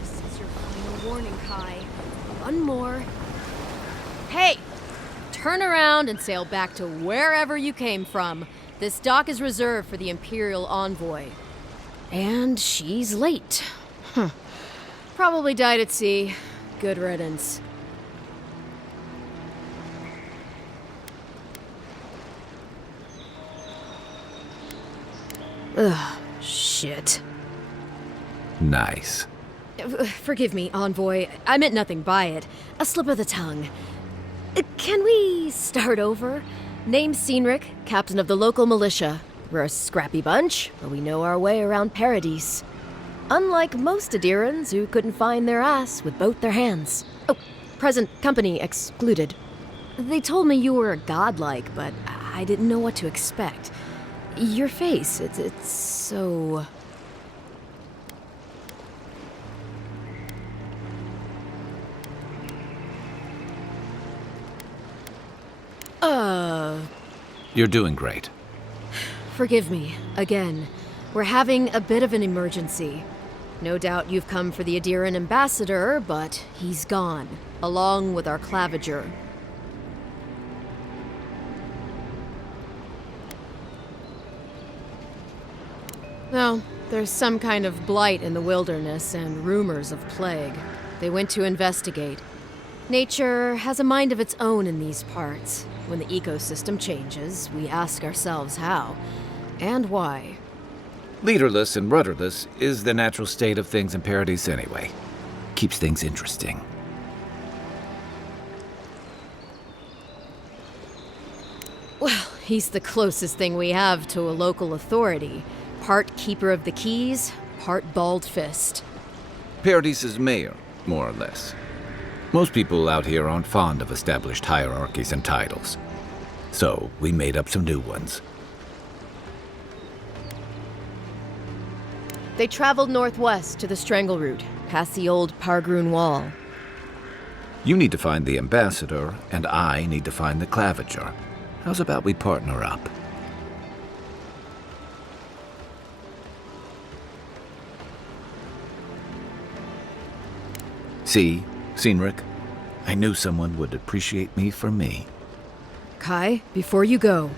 This is your final warning, Kai. One more. Hey! Turn around and sail back to wherever you came from. This dock is reserved for the Imperial envoy. And she's late. Probably died at sea. Good riddance. Ugh, shit. Nice. Forgive me, envoy. I meant nothing by it. A slip of the tongue. Can we start over? Name's Cynric, captain of the local militia. We're a scrappy bunch, but we know our way around Paradise. Unlike most Adirans who couldn't find their ass with both their hands. Oh, present company excluded. They told me you were godlike, but I didn't know what to expect. Your face, it's so... You're doing great. Forgive me, again. We're having a bit of an emergency. No doubt you've come for the Adiran ambassador, but he's gone, along with our claviger. No, there's some kind of blight in the wilderness and rumors of plague. They went to investigate. Nature has a mind of its own in these parts. When the ecosystem changes, we ask ourselves how and why. Leaderless and rudderless is the natural state of things in Paradise anyway. Keeps things interesting. Well, he's the closest thing we have to a local authority. Part keeper of the keys, part bald fist. Paradise's mayor, more or less. Most people out here aren't fond of established hierarchies and titles. So, we made up some new ones. They traveled northwest to the Strangle Route, past the old Pargroon Wall. You need to find the ambassador, and I need to find the claviger. How's about we partner up? See, Cynric, I knew someone would appreciate me for me. Kai, before you go,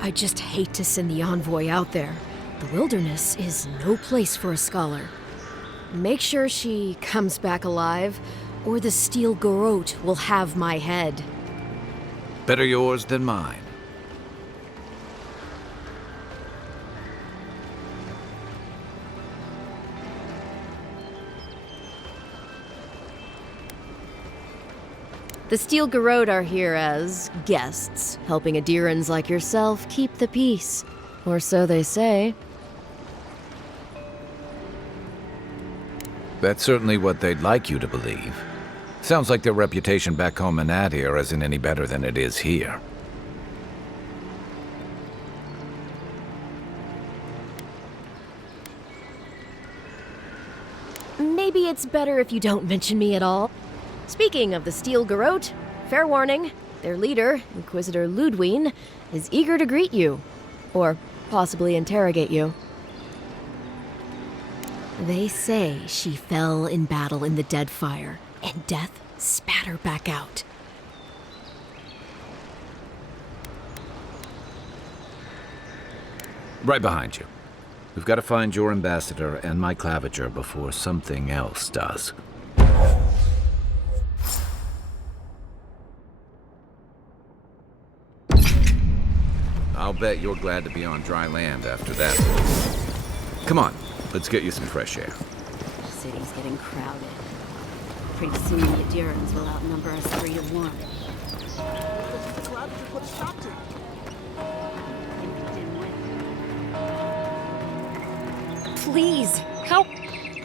I just hate to send the envoy out there. The wilderness is no place for a scholar. Make sure she comes back alive, or the steel garrote will have my head. Better yours than mine. The Steel Garrote are here as guests, helping Adirans like yourself keep the peace. Or so they say. That's certainly what they'd like you to believe. Sounds like their reputation back home in Adir isn't any better than it is here. Maybe it's better if you don't mention me at all. Speaking of the Steel Garrote, fair warning, their leader, Inquisitor Ludwine, is eager to greet you. Or possibly interrogate you. They say she fell in battle in the Deadfire, and death spat her back out. Right behind you. We've got to find your ambassador and my claviger before something else does. I'll bet you're glad to be on dry land after that. Come on, let's get you some fresh air. The city's getting crowded. Pretty soon the Adirans will outnumber us 3-1. The claviger put a stop to it. Think they didn't win. Please, help!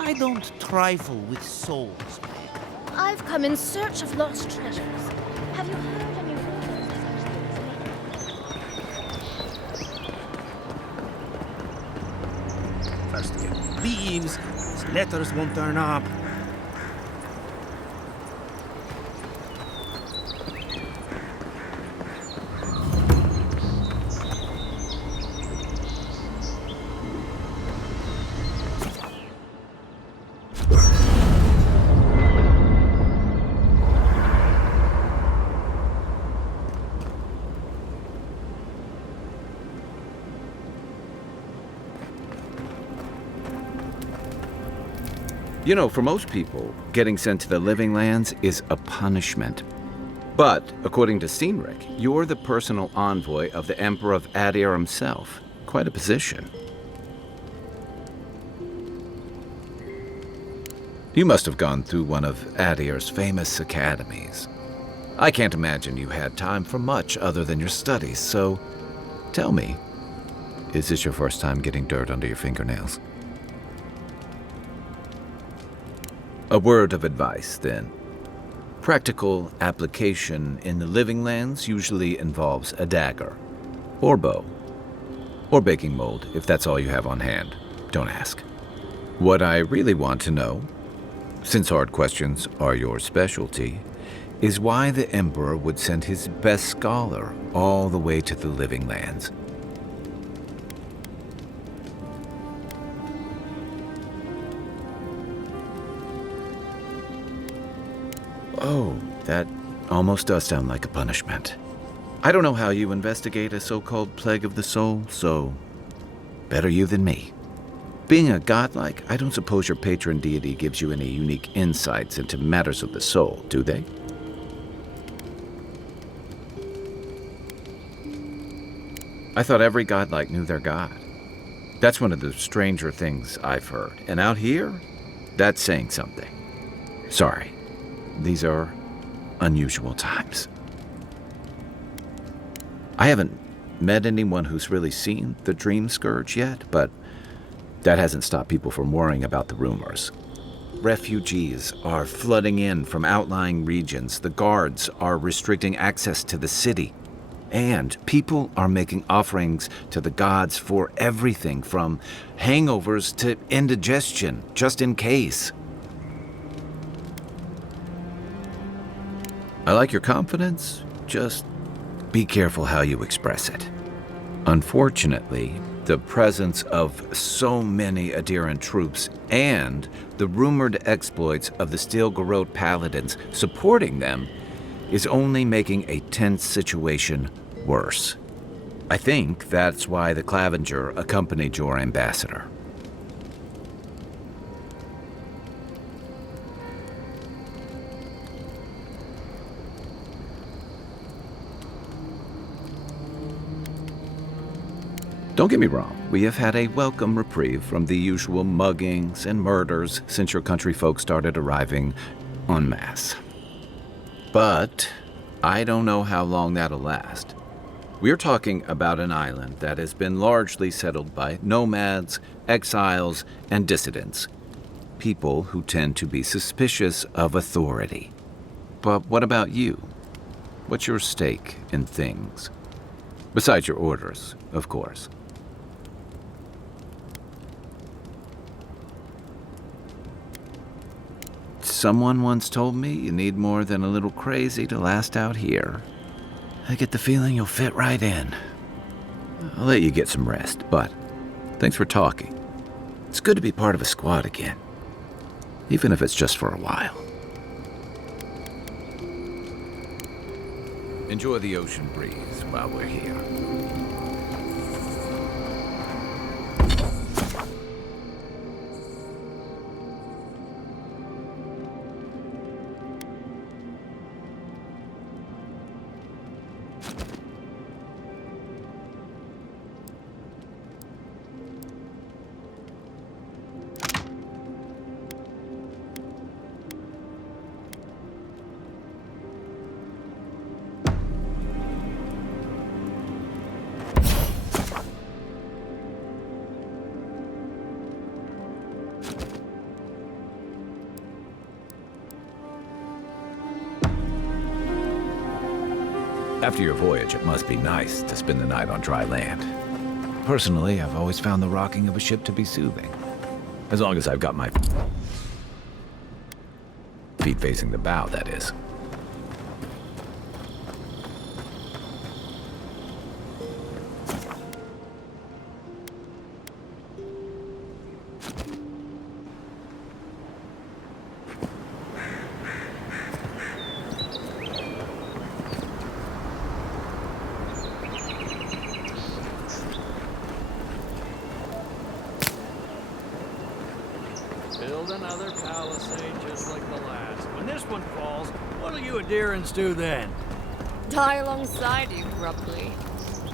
I don't trifle with souls, man. I've come in search of lost treasures. Have you heard any rumors of such things? First get leaves, these letters won't turn up. You know, for most people, getting sent to the Living Lands is a punishment. But, according to Cynric, you're the personal envoy of the Emperor of Adir himself. Quite a position. You must have gone through one of Adir's famous academies. I can't imagine you had time for much other than your studies, so tell me, is this your first time getting dirt under your fingernails? A word of advice, then. Practical application in the Living Lands usually involves a dagger, or bow, or baking mold, if that's all you have on hand. Don't ask. What I really want to know, since hard questions are your specialty, is why the Emperor would send his best scholar all the way to the Living Lands. Oh, that almost does sound like a punishment. I don't know how you investigate a so-called plague of the soul, so better you than me. Being a godlike, I don't suppose your patron deity gives you any unique insights into matters of the soul, do they? I thought every godlike knew their god. That's one of the stranger things I've heard. And out here, that's saying something. Sorry. These are unusual times. I haven't met anyone who's really seen the Dream Scourge yet, but that hasn't stopped people from worrying about the rumors. Refugees are flooding in from outlying regions. The guards are restricting access to the city. And people are making offerings to the gods for everything from hangovers to indigestion, just in case. I like your confidence, just be careful how you express it. Unfortunately, the presence of so many Adiran troops and the rumored exploits of the Steel Garrote paladins supporting them is only making a tense situation worse. I think that's why the Clavenger accompanied your ambassador. Don't get me wrong, we have had a welcome reprieve from the usual muggings and murders since your country folk started arriving en masse. But I don't know how long that'll last. We're talking about an island that has been largely settled by nomads, exiles, and dissidents. People who tend to be suspicious of authority. But what about you? What's your stake in things? Besides your orders, of course. Someone once told me you need more than a little crazy to last out here. I get the feeling you'll fit right in. I'll let you get some rest, but thanks for talking. It's good to be part of a squad again, even if it's just for a while. Enjoy the ocean breeze while we're here. After your voyage, it must be nice to spend the night on dry land. Personally, I've always found the rocking of a ship to be soothing. As long as I've got my feet facing the bow, that is. Build another palisade just like the last. When this one falls, what'll you adherents do then? Die alongside you, abruptly.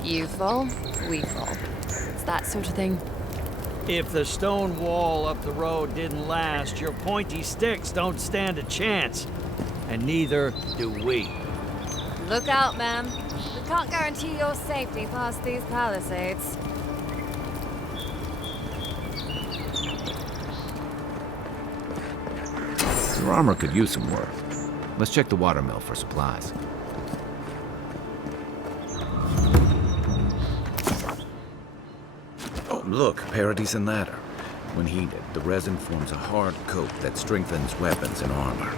You fall, we fall. It's that sort of thing. If the stone wall up the road didn't last, your pointy sticks don't stand a chance. And neither do we. Look out, ma'am. We can't guarantee your safety past these palisades. Your armor could use some work. Let's check the watermill for supplies. Oh, look, Paradise ladder. When heated, the resin forms a hard coat that strengthens weapons and armor.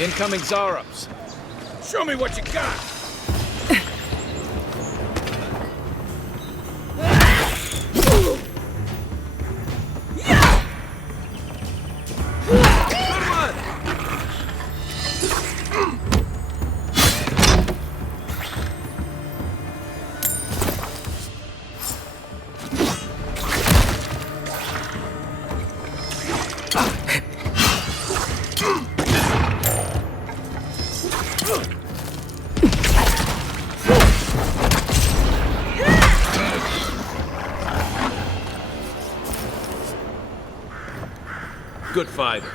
Incoming Zarops. Show me what you got! Good fighter.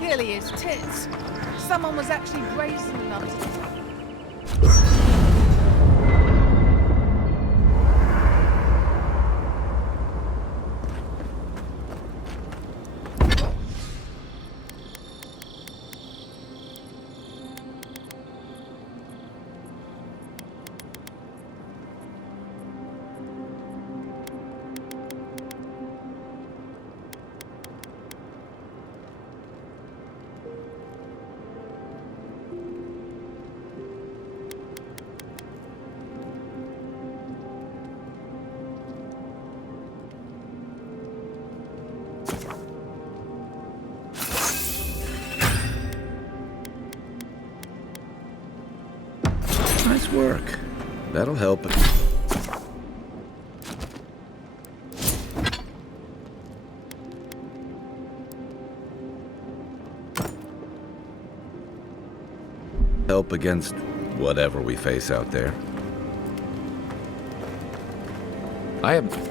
Really is tits. Someone was actually brazen enough to... Nice work. That'll help. Help against whatever we face out there. I have...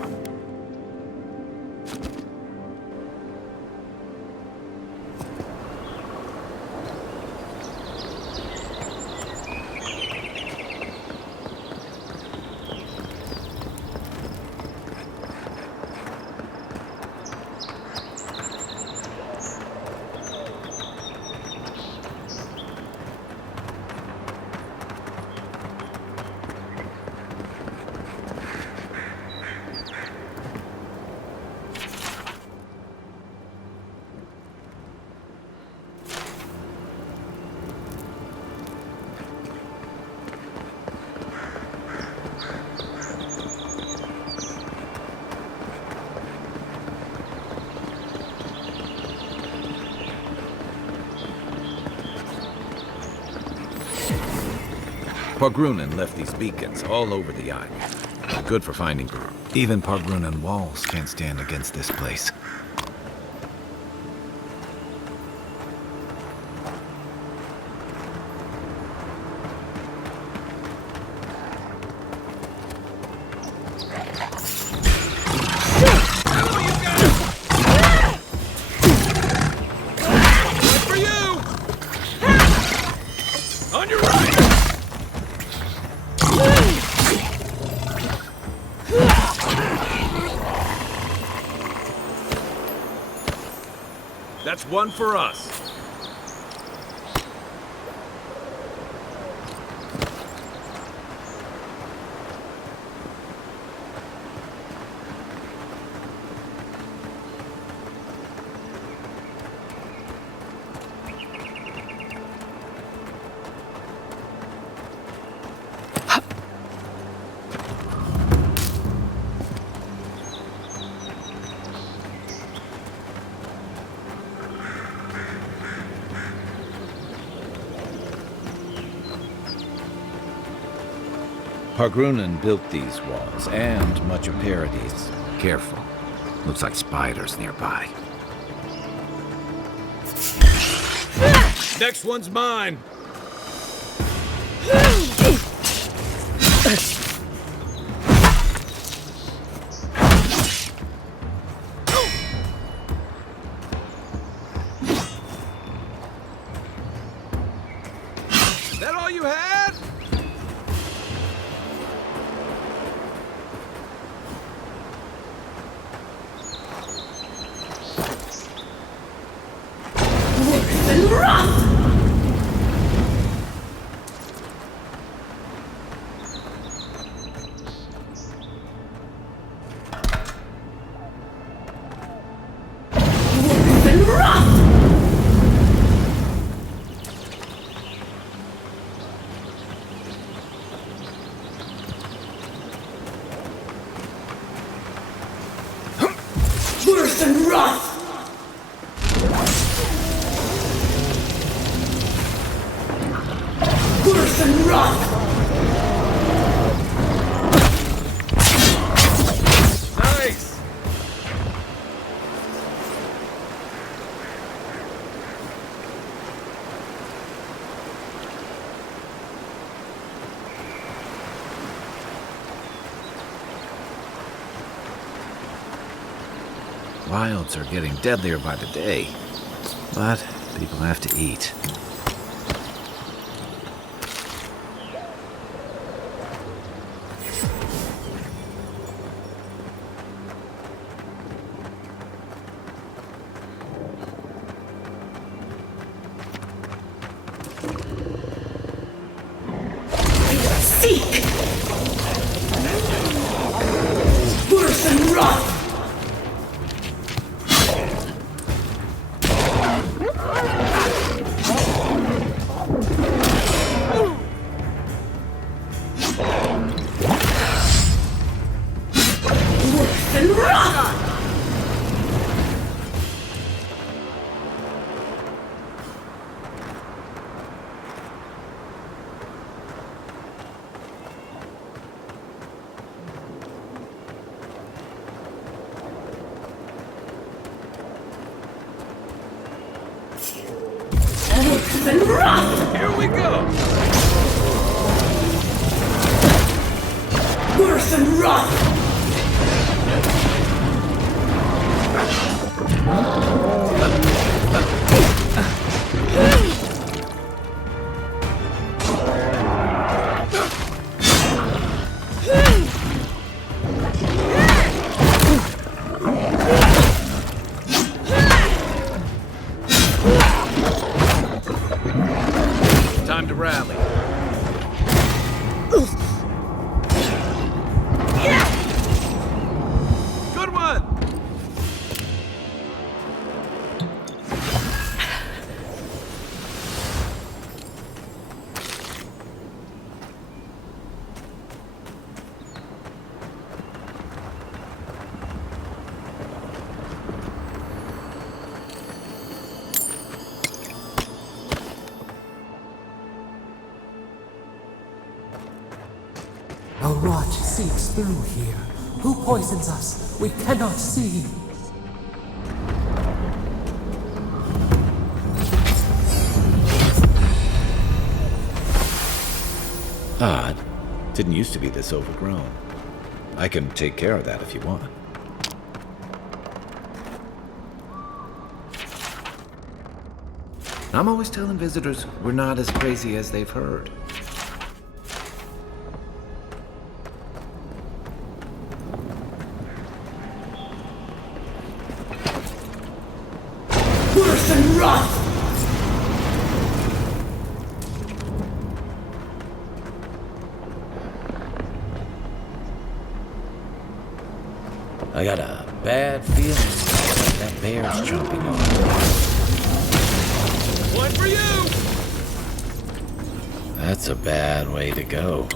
Pargrunen left these beacons all over the island. Good for finding. Even Pargrunen walls can't stand against this place. That's one for us. Hargrunen built these walls, and much of Paradise. Careful. Looks like spiders nearby. Next one's mine. That all you had? Nice! Wilds are getting deadlier by the day, but people have to eat. Here we go! Time to rally. Good one! A rot seeps through here. Who poisons us? We cannot see. Odd. Didn't used to be this overgrown. I can take care of that if you want. I'm always telling visitors we're not as crazy as they've heard. I got a bad feeling that bear's jumping on me. One for you! That's a bad way to go.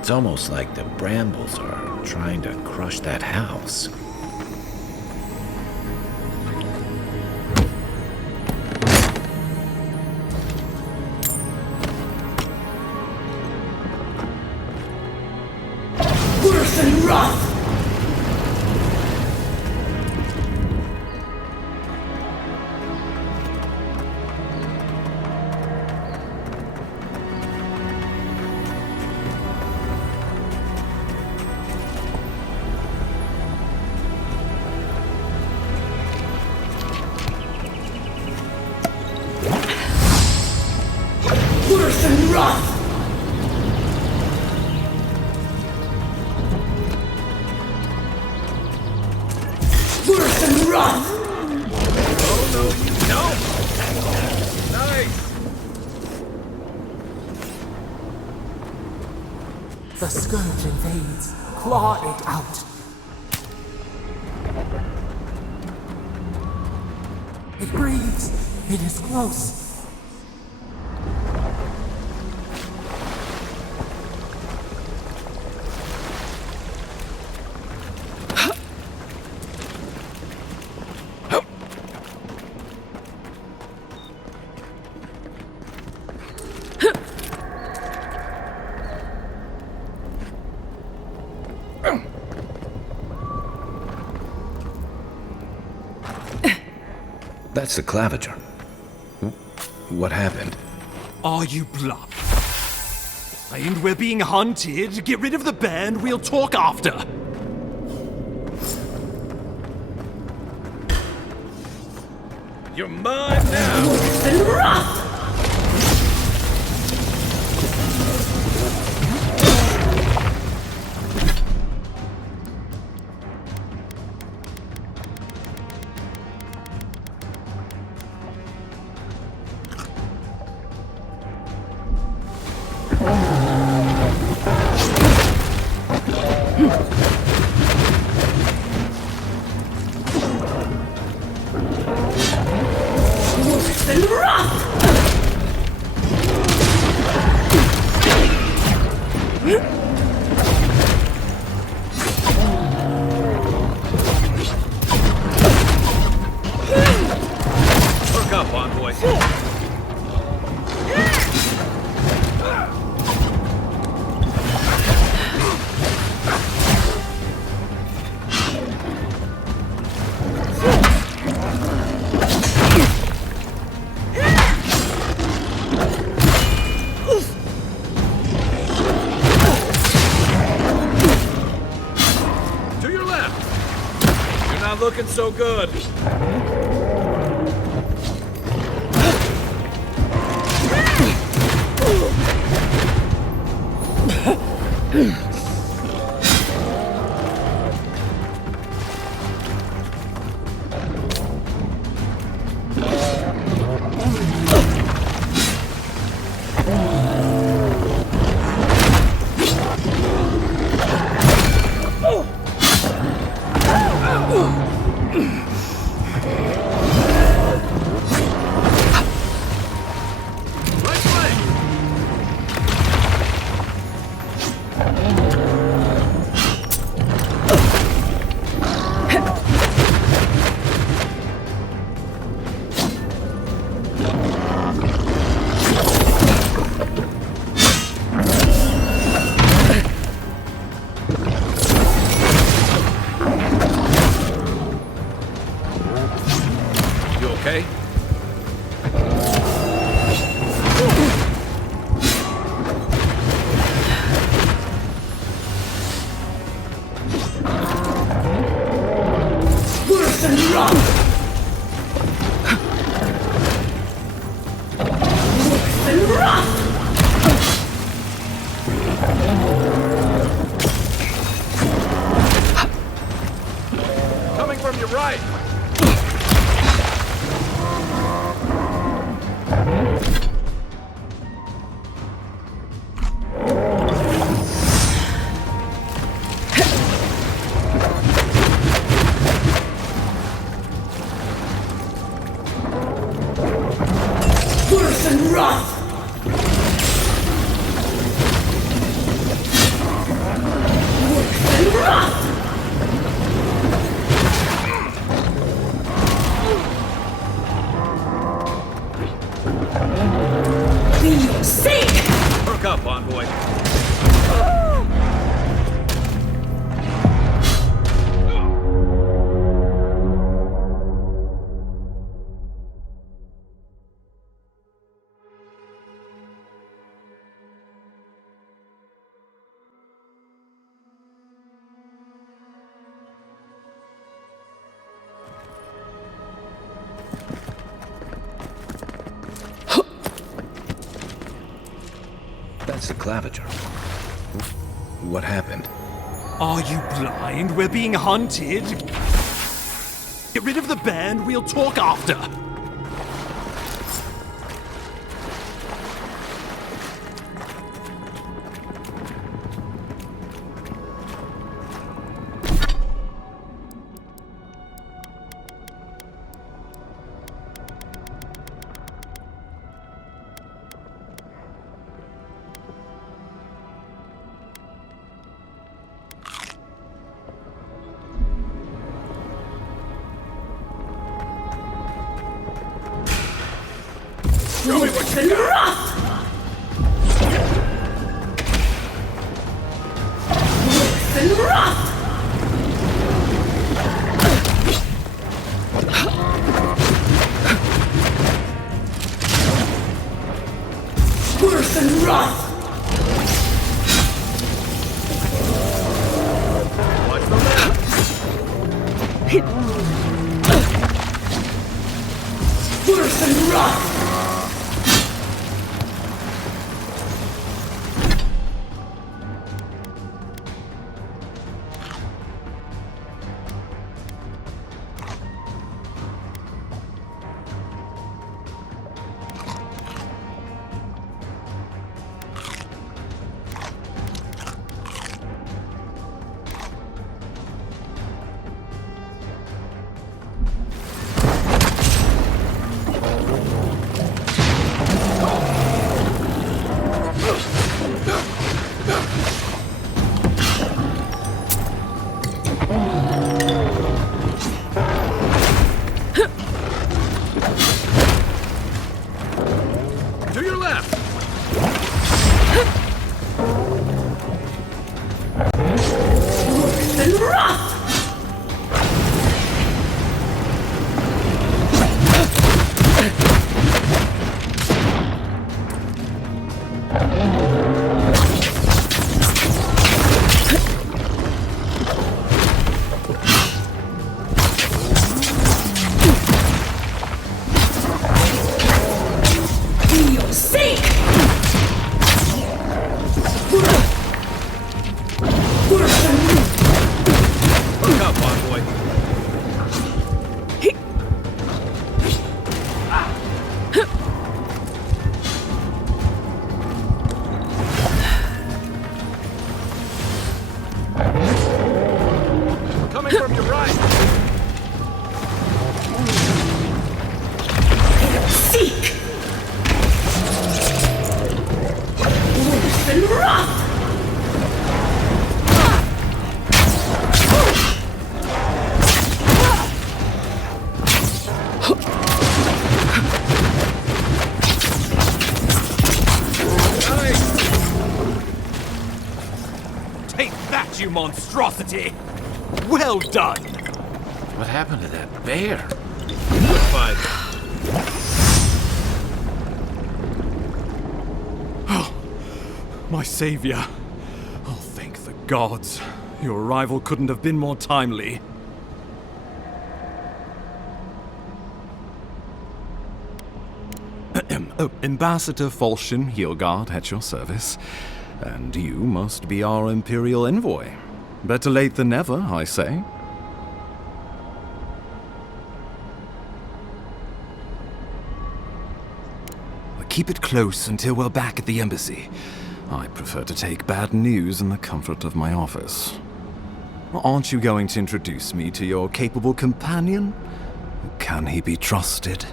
It's almost like the brambles are trying to crush that house. The scourge invades. Claw it out. It breathes. It is close. That's the claviger. What happened? Are you bluff? And we're being hunted? Get rid of the bear and we'll talk after. You're mine now! Rough! not looking so good. Okay? Worse than rock! Worse than rock! Coming from your right. Worse than rock! Worse than rock! For your sake! Perk up, Envoy. That's the claviger. What happened? Are you blind? We're being hunted. Get rid of the band, we'll talk after. Show me what you got. Worse than rock! Worse than rock! Watch the map. Worse than rock! you monstrosity! Well done! What happened to that bear? Good fight. Oh, my savior. Oh, thank the gods. Your arrival couldn't have been more timely. Ambassador Falchion Heelguard at your service. And you must be our Imperial envoy. Better late than never, I say. Keep it close until we're back at the embassy. I prefer to take bad news in the comfort of my office. Aren't you going to introduce me to your capable companion? Can he be trusted?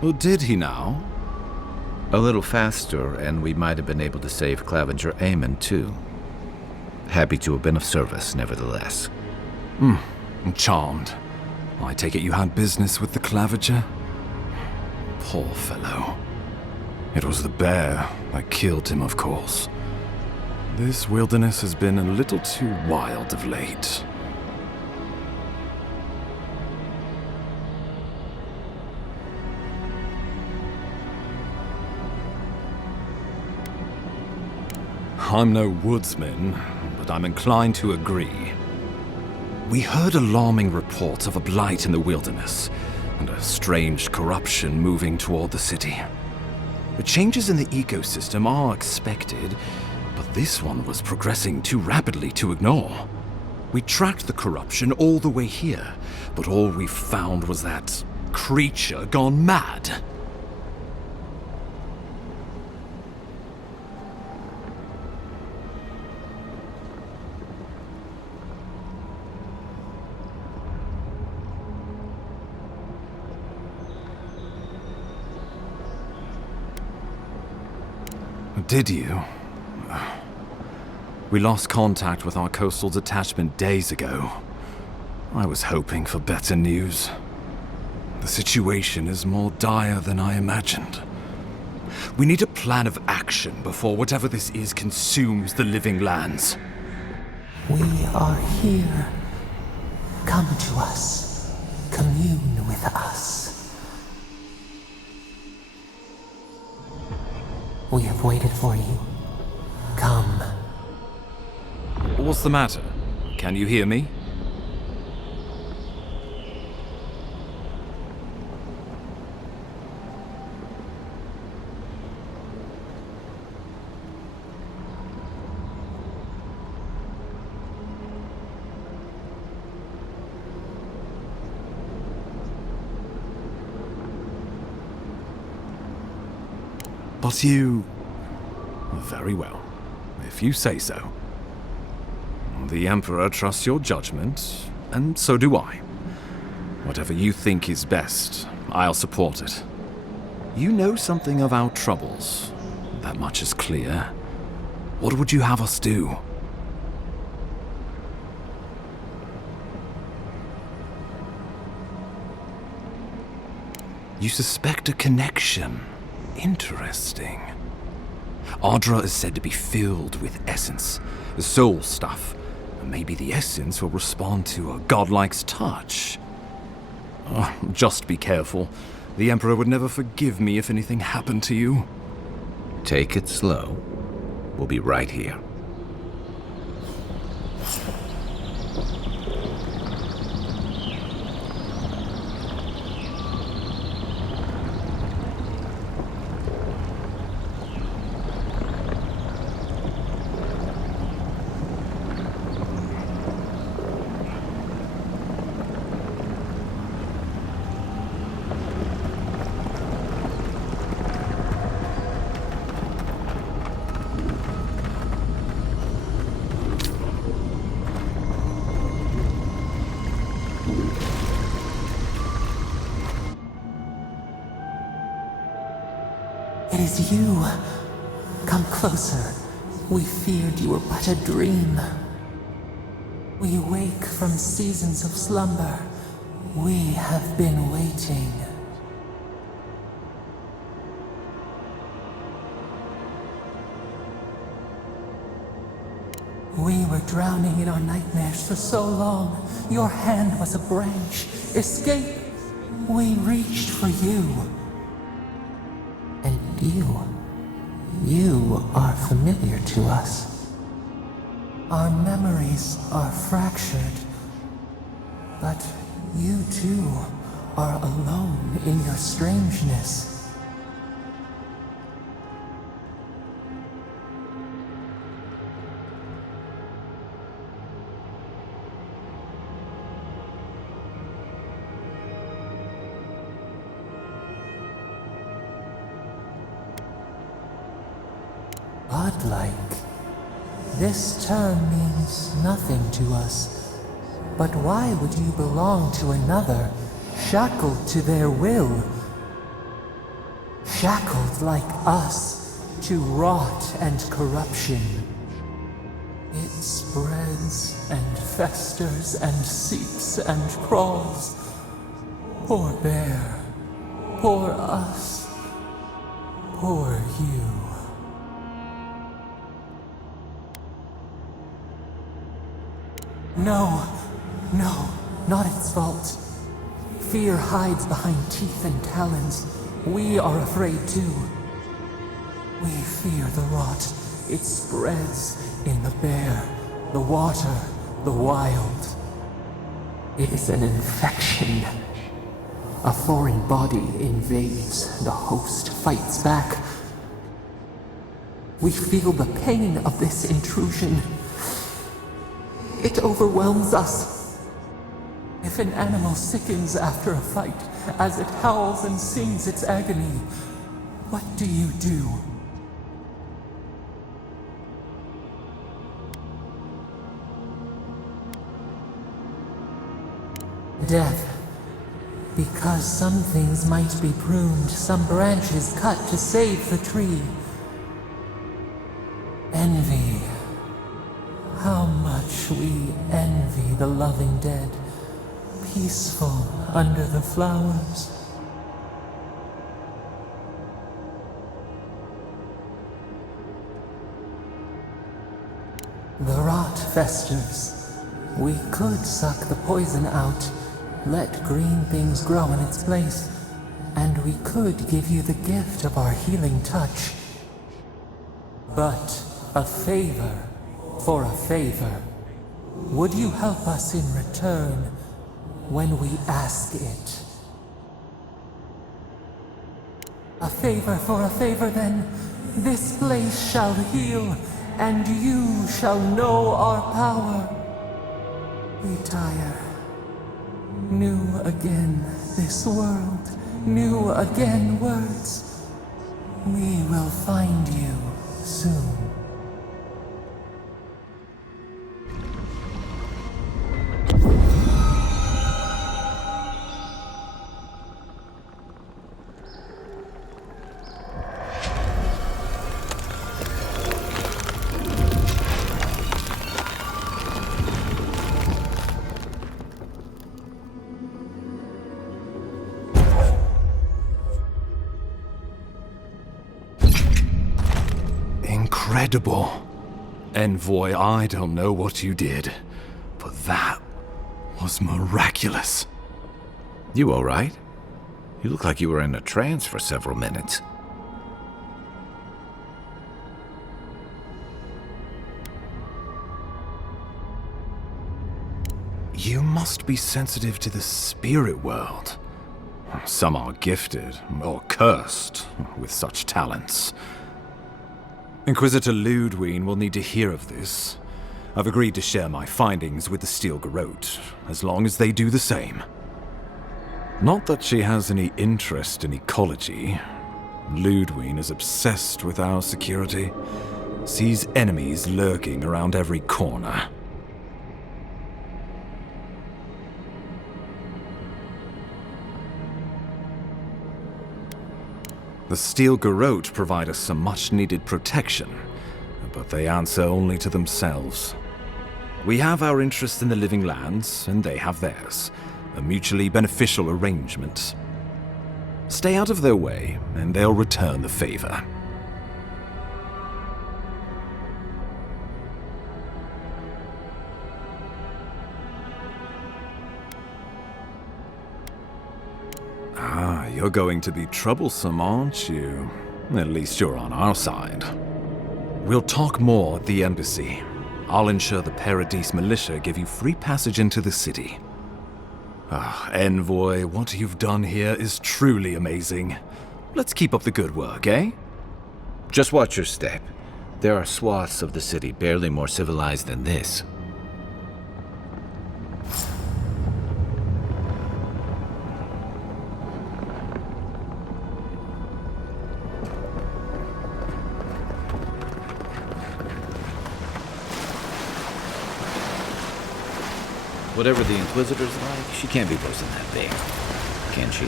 Well, did he now? A little faster, and we might have been able to save Clavenger Aemon, too. Happy to have been of service, nevertheless. I'm charmed. I take it you had business with the Clavenger? Poor fellow. It was the bear that killed him, of course. This wilderness has been a little too wild of late. I'm no woodsman, but I'm inclined to agree. We heard alarming reports of a blight in the wilderness, and a strange corruption moving toward the city. The changes in the ecosystem are expected, but this one was progressing too rapidly to ignore. We tracked the corruption all the way here, but all we found was that creature gone mad. Did you? We lost contact with our coastal detachment days ago. I was hoping for better news. The situation is more dire than I imagined. We need a plan of action before whatever this is consumes the living lands. We are here. Come to us. Commune with us. We have waited for you. Come. What's the matter? Can you hear me? But you... Very well, if you say so. The Emperor trusts your judgment, and so do I. Whatever you think is best, I'll support it. You know something of our troubles. That much is clear. What would you have us do? You suspect a connection. Interesting. Ardra is said to be filled with essence, soul stuff. Maybe the essence will respond to a godlike's touch. Just be careful. The Emperor would never forgive me if anything happened to you. Take it slow. We'll be right here. It is you. Come closer. We feared you were but a dream. We awake from seasons of slumber. We have been waiting. We were drowning in our nightmares for so long. Your hand was a branch. Escape! We reached for you. And you are familiar to us. Our memories are fractured. But you too are alone in your strangeness. Godlike. This term means nothing to us. But why would you belong to another, shackled to their will? Shackled like us, to rot and corruption. It spreads and festers and seeps and crawls. Poor bear, poor us, poor you. No, not its fault. Fear hides behind teeth and talons. We are afraid too. We fear the rot. It spreads in the bear, the water, the wild. It is an infection. A foreign body invades, the host fights back. We feel the pain of this intrusion. It overwhelms us. If an animal sickens after a fight, as it howls and sings its agony, what do you do? Death. Because some things might be pruned, some branches cut to save the tree. Envy. How much we envy the loving dead, peaceful under the flowers. The rot festers. We could suck the poison out, let green things grow in its place, and we could give you the gift of our healing touch. But a favor for a favor. Would you help us in return when we ask it? A favor for a favor then. This place shall heal, and you shall know our power. Retire. New again this world, new again words. We will find you soon. Incredible. Envoy, I don't know what you did, but that was miraculous. You all right? You look like you were in a trance for several minutes. You must be sensitive to the spirit world. Some are gifted, or cursed, with such talents. Inquisitor Ludwine will need to hear of this. I've agreed to share my findings with the Steel Garrote, as long as they do the same. Not that she has any interest in ecology. Ludwine is obsessed with our security, sees enemies lurking around every corner. The Steel Garrote provide us some much-needed protection, but they answer only to themselves. We have our interest in the living lands, and they have theirs. a mutually beneficial arrangement. Stay out of their way, and they'll return the favor. Ah, you're going to be troublesome, aren't you? At least you're on our side. We'll talk more at the embassy. I'll ensure the Paradise militia give you free passage into the city. Ah, Envoy, what you've done here is truly amazing. Let's keep up the good work, eh? Just watch your step. There are swaths of the city barely more civilized than this. Whatever the Inquisitor's like, she can't be worse than that thing, can she?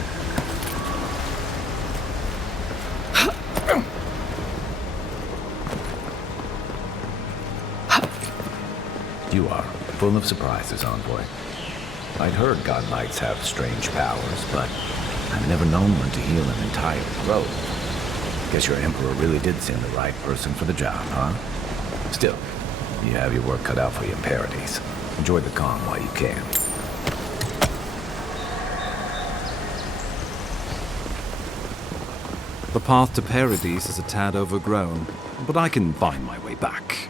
You are full of surprises, Envoy. I'd heard God Knights have strange powers, but I've never known one to heal an entire grove. Guess your Emperor really did send the right person for the job, huh? Still, you have your work cut out for you in Paradise. Enjoy the calm while you can. The path to Paradise is a tad overgrown, but I can find my way back.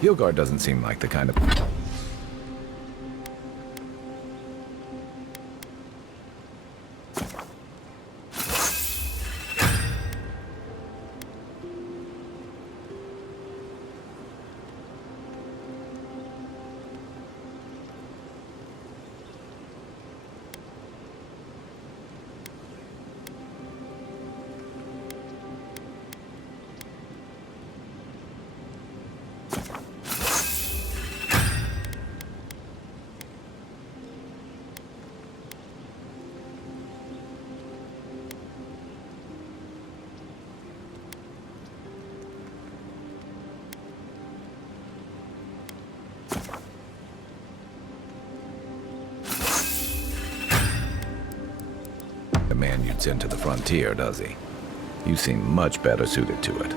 Hilgard doesn't seem like the kind of... The man you'd send to the frontier, does he? You seem much better suited to it.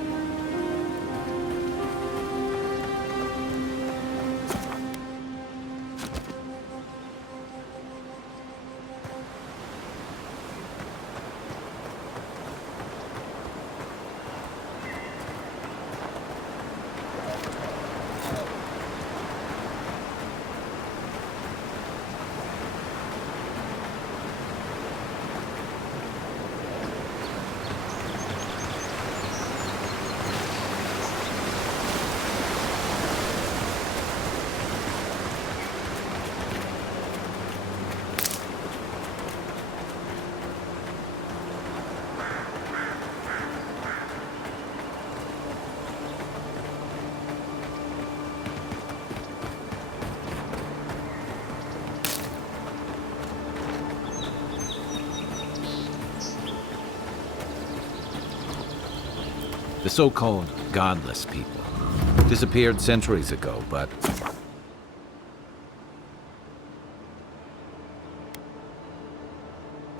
The so-called godless people disappeared centuries ago, but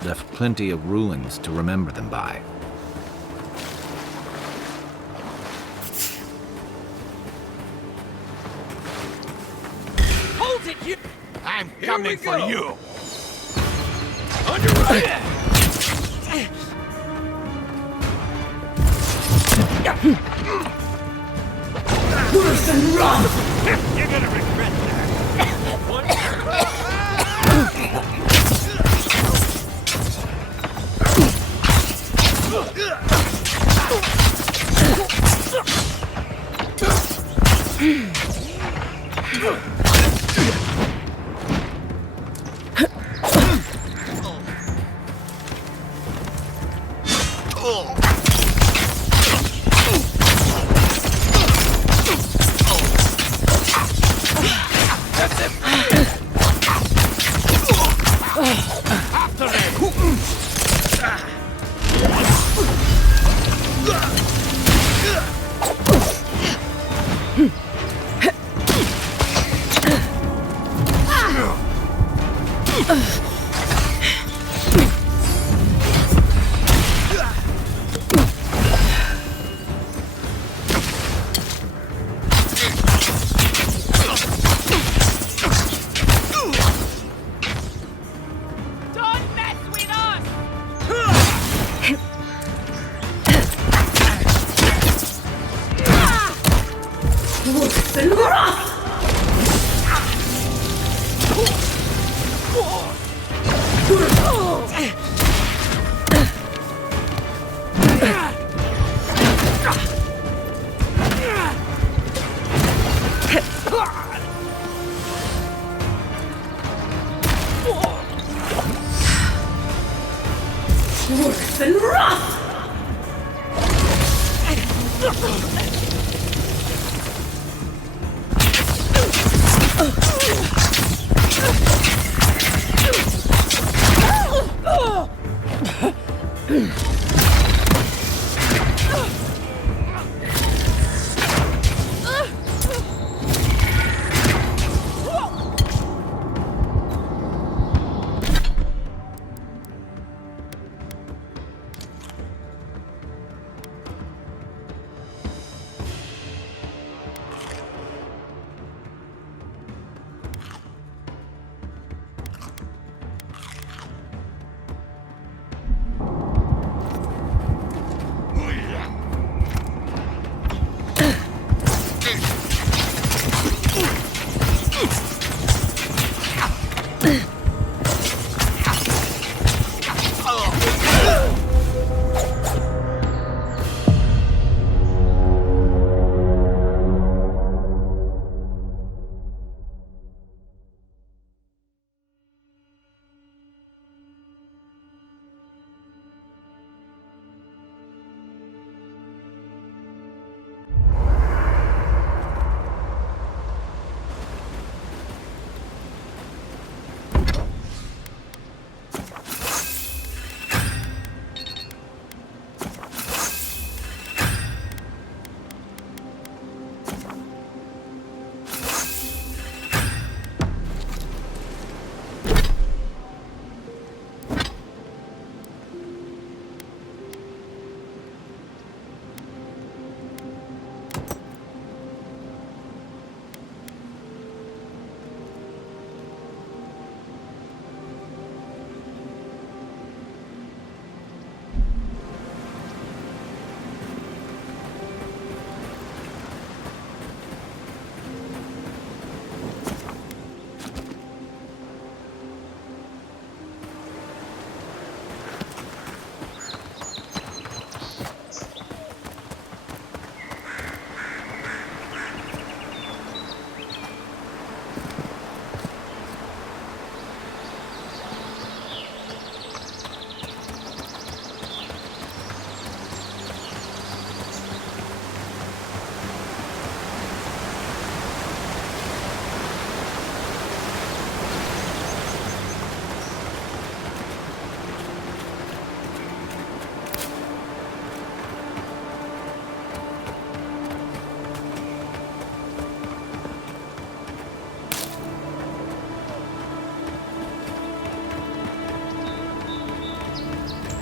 left plenty of ruins to remember them by. Coming for you! On your right! Worse than run! You're gonna regret that! Worse than rough!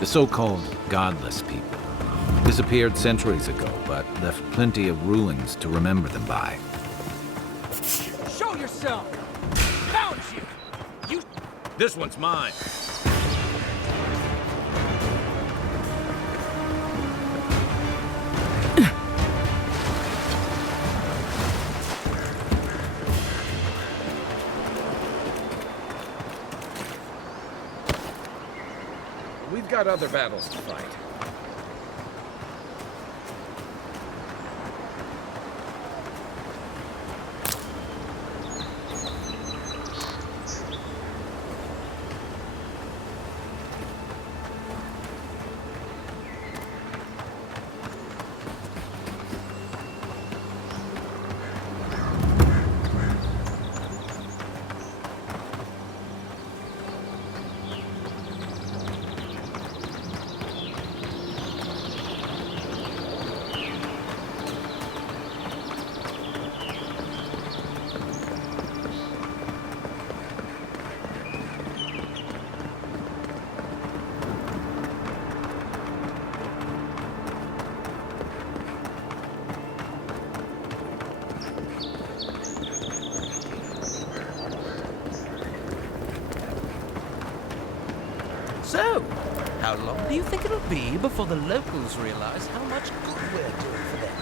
The so-called godless people disappeared centuries ago, but left plenty of ruins to remember them by. Show yourself! Found you! This one's mine. We've got other battles to fight. So, how long do you think it'll be before the locals realize how much good we're doing for them?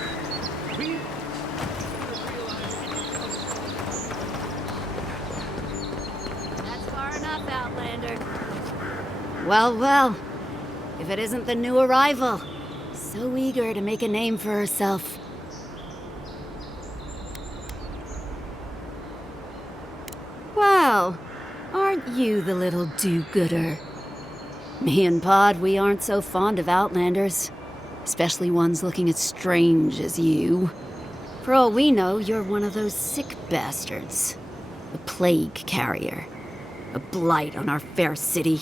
That's far enough, Outlander. Well, well. If it isn't the new arrival. So eager to make a name for herself. Well, aren't you the little do-gooder? Me and Pod, we aren't so fond of Outlanders. Especially ones looking as strange as you. For all we know, you're one of those sick bastards. A plague carrier. A blight on our fair city.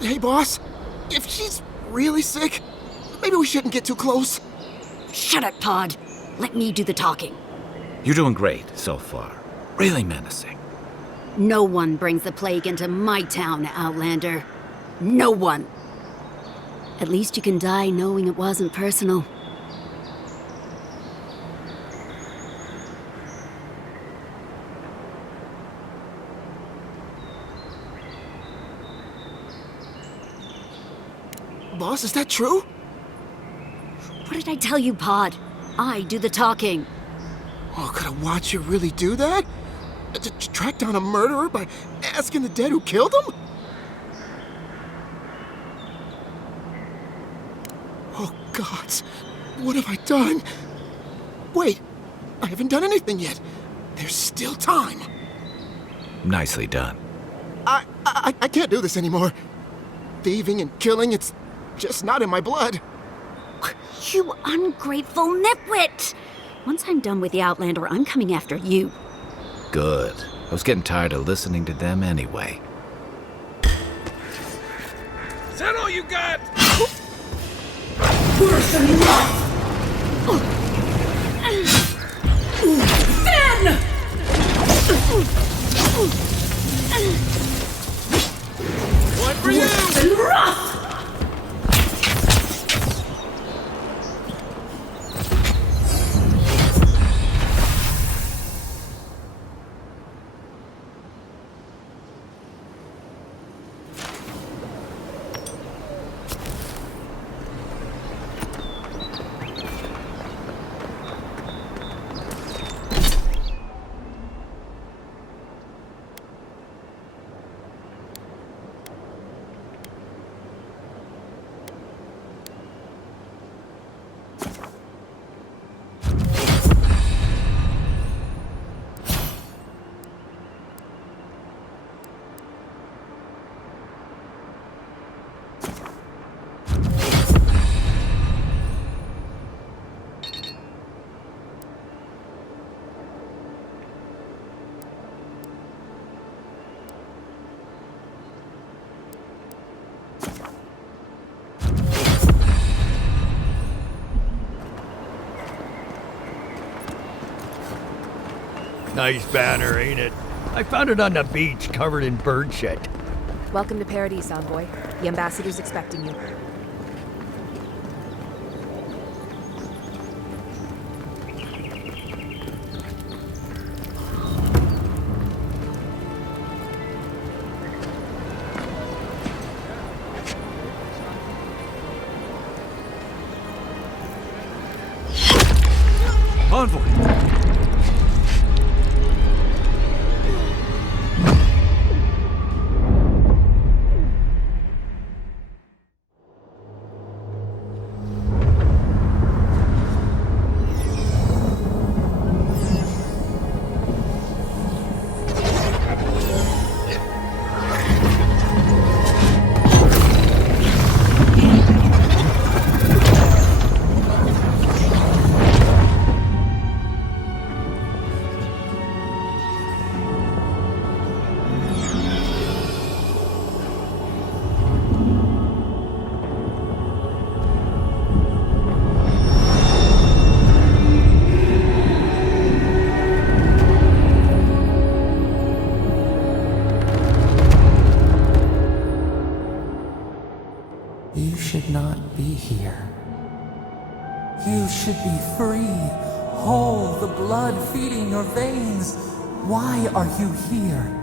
Hey, boss. If she's really sick, maybe we shouldn't get too close. Shut it, Pod. Let me do the talking. You're doing great so far. Really menacing. No one brings the plague into my town, Outlander. No one. At least you can die knowing it wasn't personal. Boss, is that true? What did I tell you, Pod? I do the talking. Oh, could I watch you really do that? Track down a murderer by asking the dead who killed him? Oh, gods. What have I done? Wait, I haven't done anything yet. There's still time. Nicely done. I can't do this anymore. Thieving and killing, it's just not in my blood. You ungrateful nitwit! Once I'm done with the Outlander, I'm coming after you. Good. I was getting tired of listening to them anyway. Is that all you got? Worse than rough! Then! One for you! Worse than rough! Nice banner, ain't it? I found it on the beach, covered in bird shit. Welcome to Paradise, Envoy. The ambassador's expecting you. Envoy! You should not be here. You should be free, whole, the blood feeding your veins. Why are you here?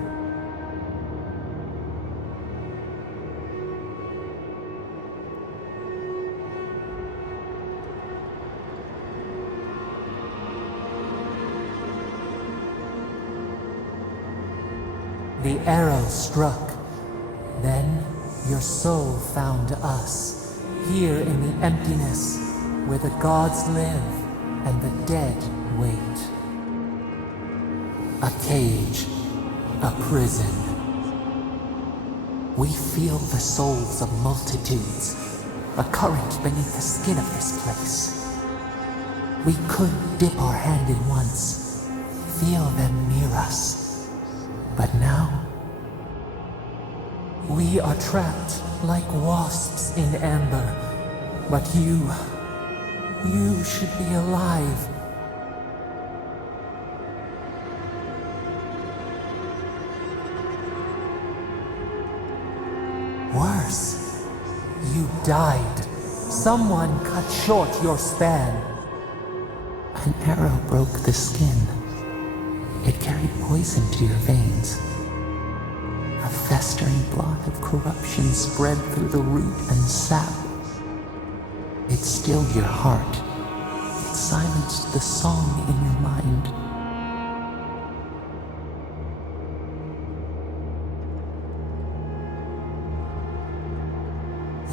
The arrow struck. Then your soul found us, here in the emptiness, where the gods live and the dead wait. A cage, a prison. We feel the souls of multitudes, a current beneath the skin of this place. We could dip our hand in once, feel them near us. But now, we are trapped like wasps in amber. But you should be alive. Worse, you died. Someone cut short your span. An arrow broke the skin. It carried poison to your veins. A festering blot of corruption spread through the root and sap. It stilled your heart. It silenced the song in your mind.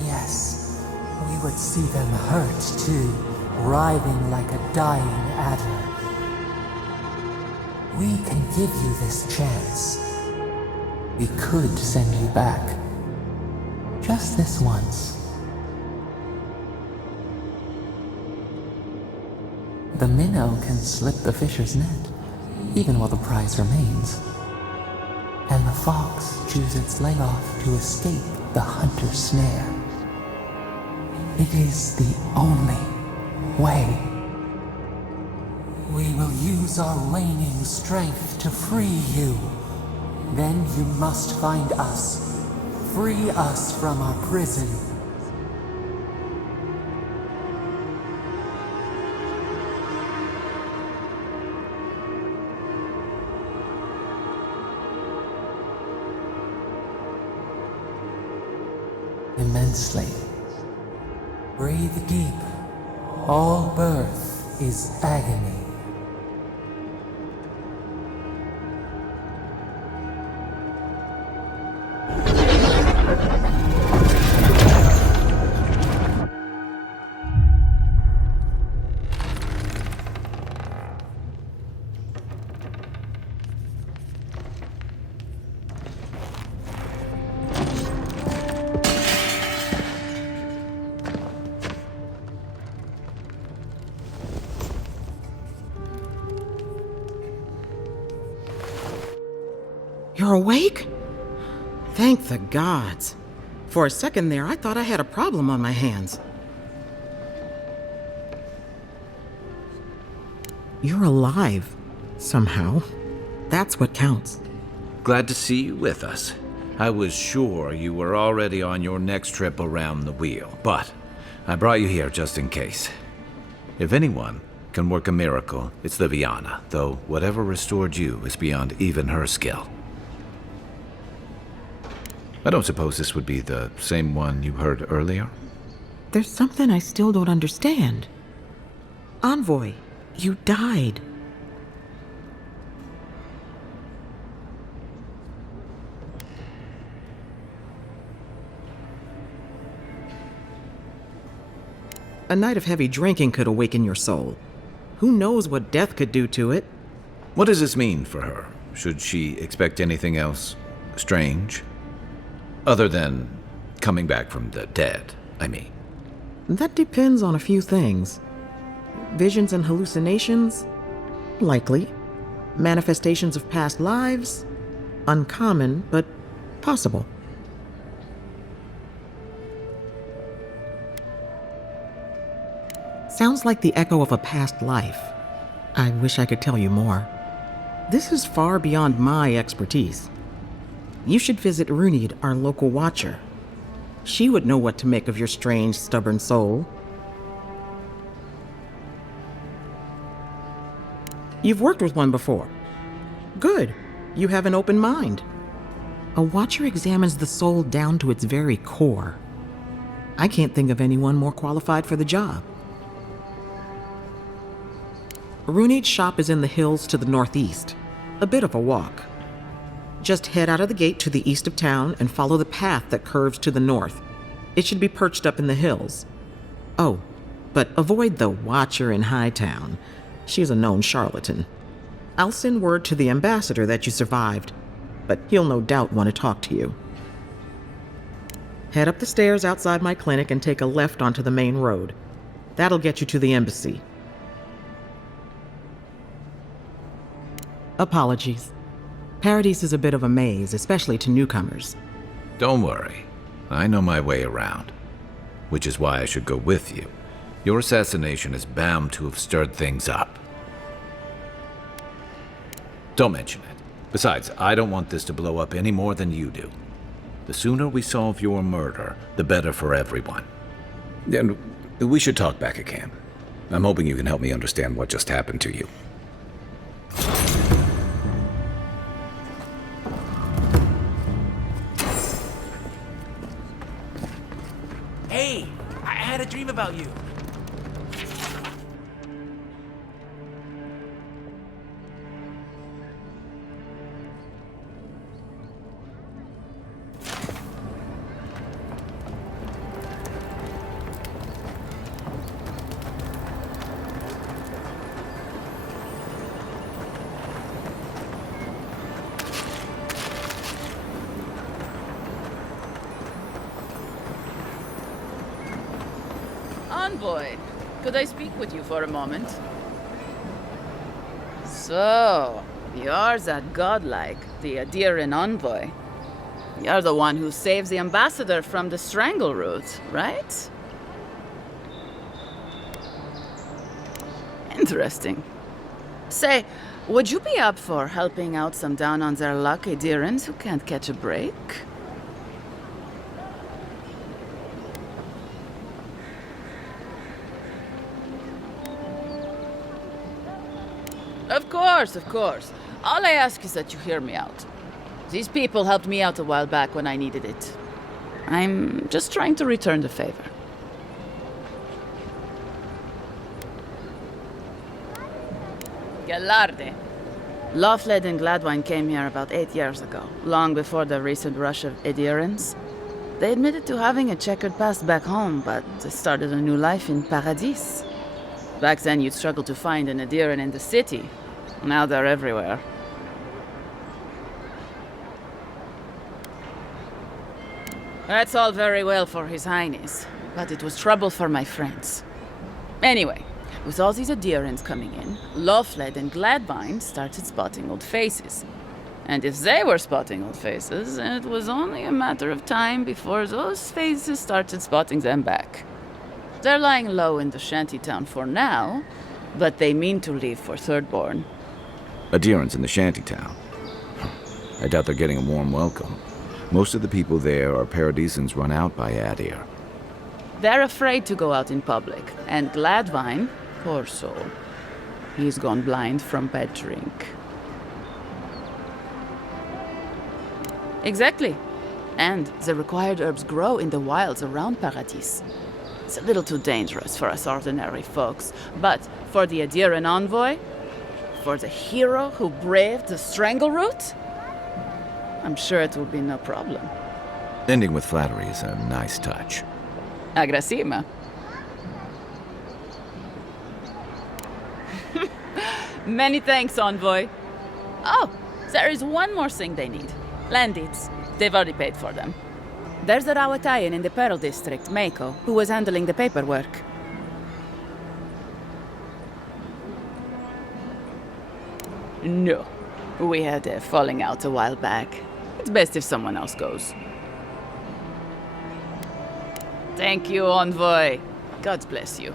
Yes, we would see them hurt too, writhing like a dying adder. We can give you this chance. We could send you back. Just this once. The minnow can slip the fisher's net, even while the prize remains. And the fox chews its leg off to escape the hunter's snare. It is the only way. We will use our waning strength to free you. Then you must find us. Free us from our prison. Immensely. Breathe deep. All birth is agony. You're awake? Thank the gods. For a second there, I thought I had a problem on my hands. You're alive, somehow. That's what counts. Glad to see you with us. I was sure you were already on your next trip around the wheel, but I brought you here just in case. If anyone can work a miracle, it's Liviana, though whatever restored you is beyond even her skill. I don't suppose this would be the same one you heard earlier? There's something I still don't understand. Envoy, you died. A night of heavy drinking could awaken your soul. Who knows what death could do to it? What does this mean for her? Should she expect anything else strange? Other than coming back from the dead, I mean. That depends on a few things. Visions and hallucinations? Likely. Manifestations of past lives? Uncommon, but possible. Sounds like the echo of a past life. I wish I could tell you more. This is far beyond my expertise. You should visit Runid, our local watcher. She would know what to make of your strange, stubborn soul. You've worked with one before. Good. You have an open mind. A watcher examines the soul down to its very core. I can't think of anyone more qualified for the job. Runid's shop is in the hills to the northeast. A bit of a walk. Just head out of the gate to the east of town and follow the path that curves to the north. It should be perched up in the hills. Oh, but avoid the Watcher in Hightown. She's a known charlatan. I'll send word to the ambassador that you survived, but he'll no doubt want to talk to you. Head up the stairs outside my clinic and take a left onto the main road. That'll get you to the embassy. Apologies. Paradise is a bit of a maze, especially to newcomers. Don't worry. I know my way around. Which is why I should go with you. Your assassination is bound to have stirred things up. Don't mention it. Besides, I don't want this to blow up any more than you do. The sooner we solve your murder, the better for everyone. And we should talk back at camp. I'm hoping you can help me understand what just happened to you. Hey, I had a dream about you. Envoy, could I speak with you for a moment? So, you're that godlike, the Adiran envoy. You're the one who saves the ambassador from the strangle route, right? Interesting. Say, would you be up for helping out some down-on-their-luck Adirans who can't catch a break? Of course. All I ask is that you hear me out. These people helped me out a while back when I needed it. I'm just trying to return the favor. Galarde. Lofled and Gladwine came here about 8 years ago, long before the recent rush of Edirans. They admitted to having a checkered past back home, but they started a new life in Paradis. Back then, you'd struggle to find an Adiran in the city. Now they're everywhere. That's all very well for His Highness, but it was trouble for my friends. Anyway, with all these Adirans coming in, Lofled and Gladwine started spotting old faces. And if they were spotting old faces, it was only a matter of time before those faces started spotting them back. They're lying low in the shantytown for now, but they mean to leave for Thirdborn. Adirans in the shantytown. I doubt they're getting a warm welcome. Most of the people there are paradisans run out by Adir. They're afraid to go out in public. And Gladvine, poor soul, he's gone blind from bad drink. Exactly. And the required herbs grow in the wilds around Paradis. It's a little too dangerous for us ordinary folks, but for the Adiran envoy, for the hero who braved the strangle route, I'm sure it will be no problem. Ending with flattery is a nice touch. Agrasima. Many thanks, envoy. Oh, there is one more thing they need. Land deeds. They've already paid for them. There's a Rawatayan in the Pearl District, Mako, who was handling the paperwork. No. We had a falling out a while back. It's best if someone else goes. Thank you, envoy. God bless you.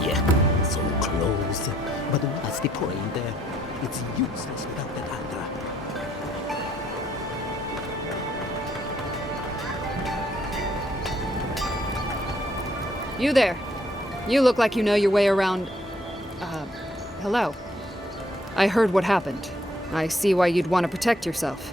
Yeah, so close. But what's the point there? It's useless without that Andra. You there. You look like you know your way around... hello. I heard what happened. I see why you'd want to protect yourself.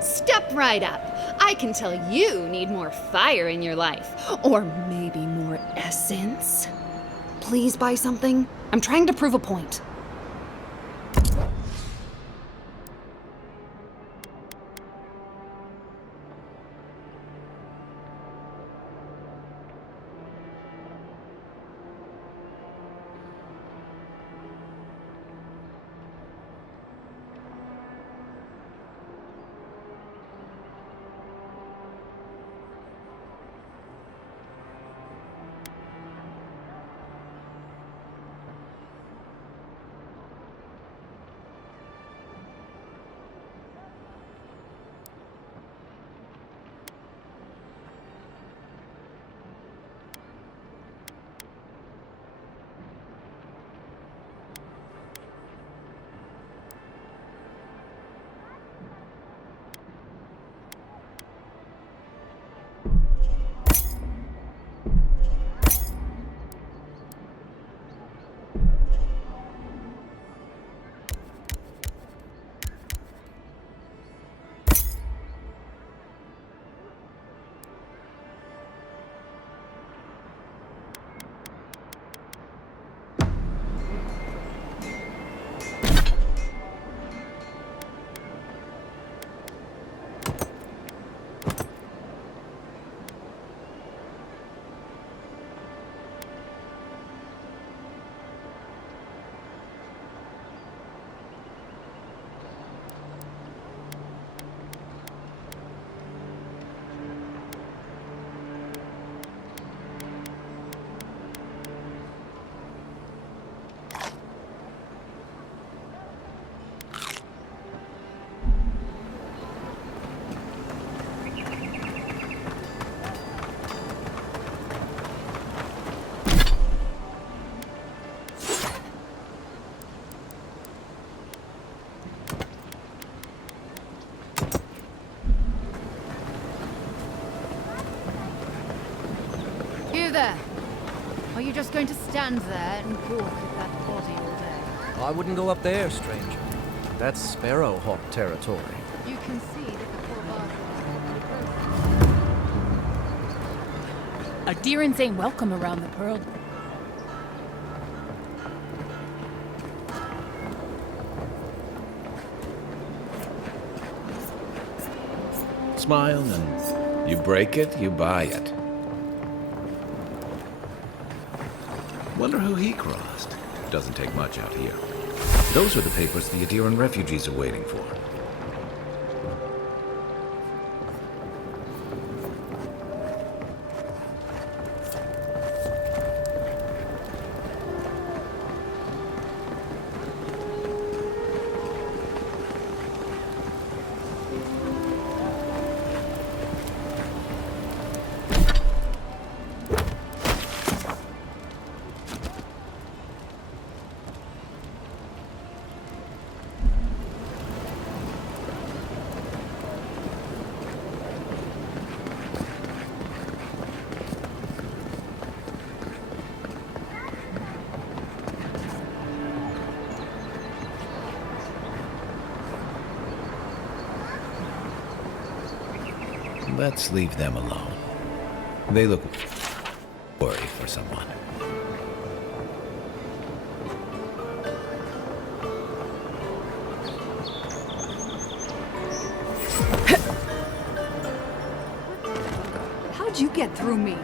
Step right up. I can tell you need more fire in your life. Or maybe more essence. Please buy something. I'm trying to prove a point. You there! Are you just going to stand there and gawk at that body all day? I wouldn't go up there, stranger. That's Sparrowhawk territory. You can see that the poor bastard. Adherents ain't welcome around the Pearl. Smile, and you break it, you buy it. Wonder who he crossed. Doesn't take much out here. Those are the papers the Adiran refugees are waiting for. Let's leave them alone. They look worried for someone. How'd you get through me?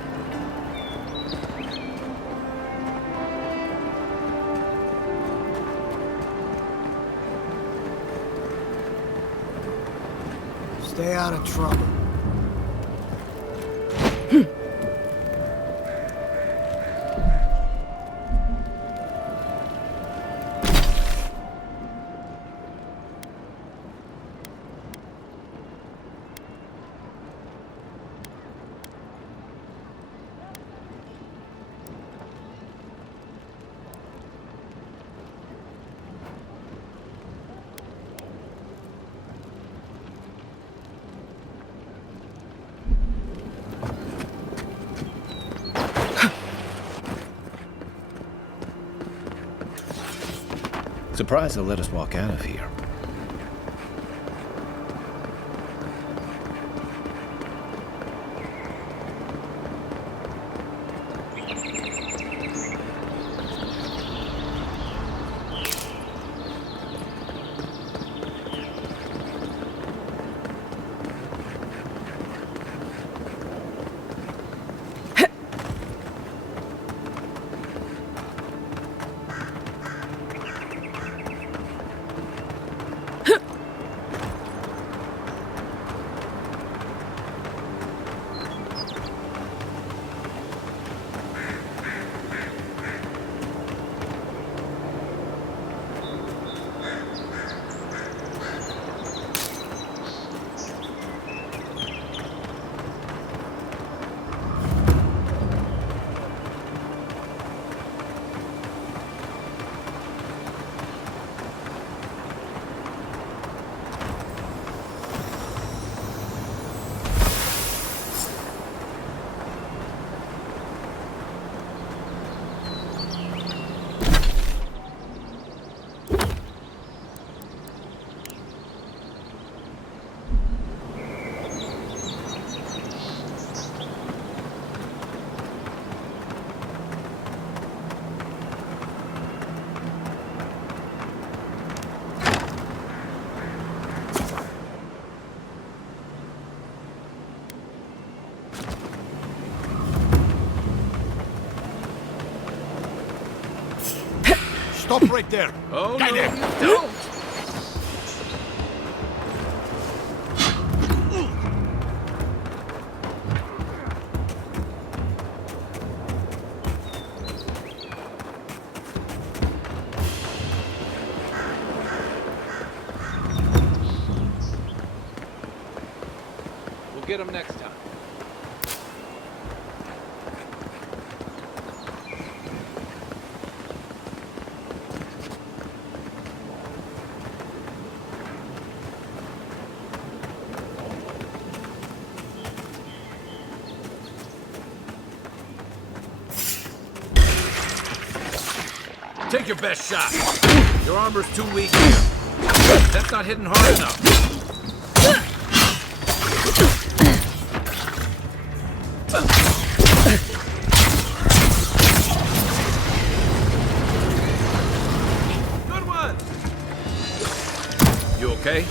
Stay out of trouble. Surprised they'll let us walk out of here. Stop right there! Oh, Get no, him! you don't! We'll get him next time. Take your best shot. Your armor's too weak here. That's not hitting hard enough. Good one! You okay?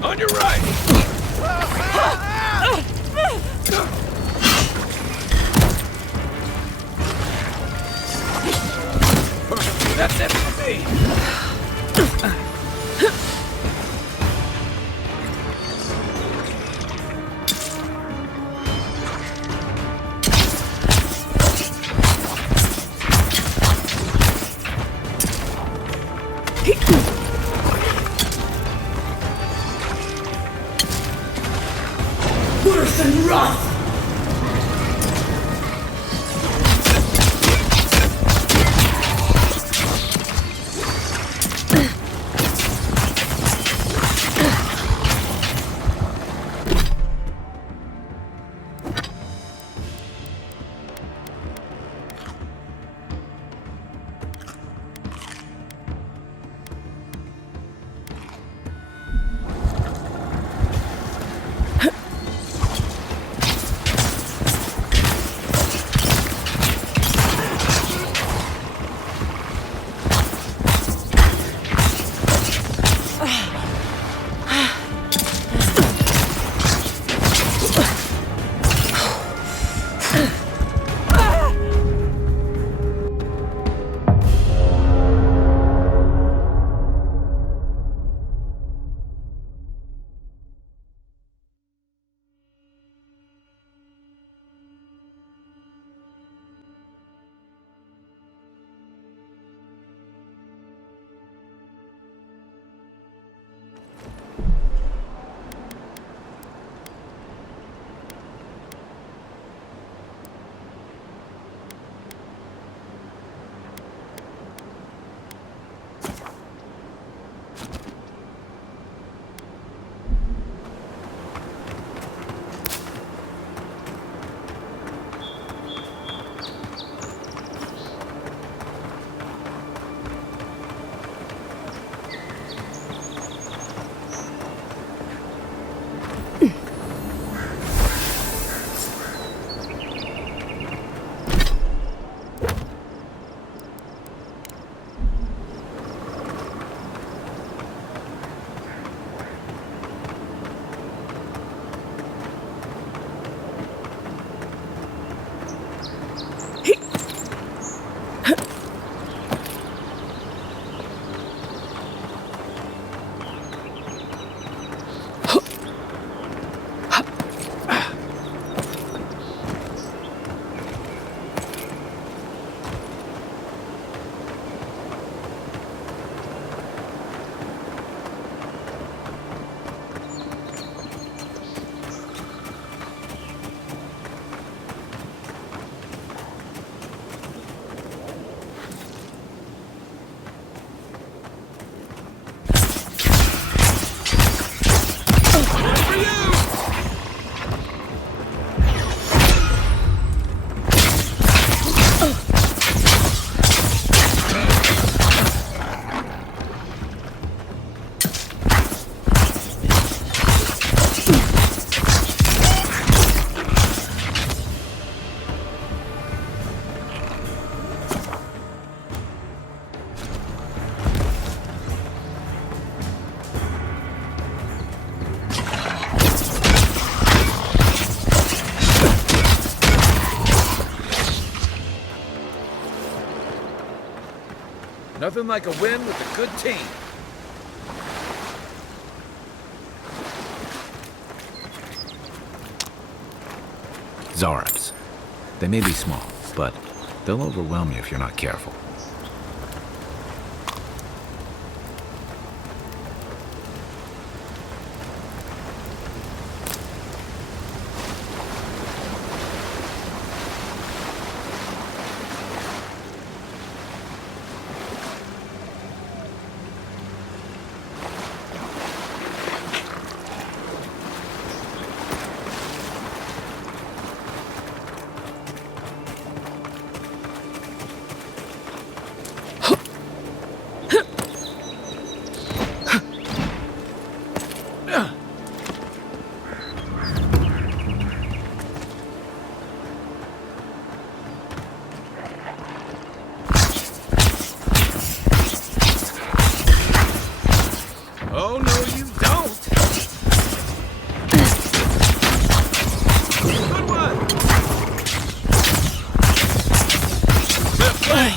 On your right! That's it for me! Worse than wrath! Nothing like a win with a good team. Zarabs. They may be small, but they'll overwhelm you if you're not careful. Oh, no, you don't! Good one! Good play!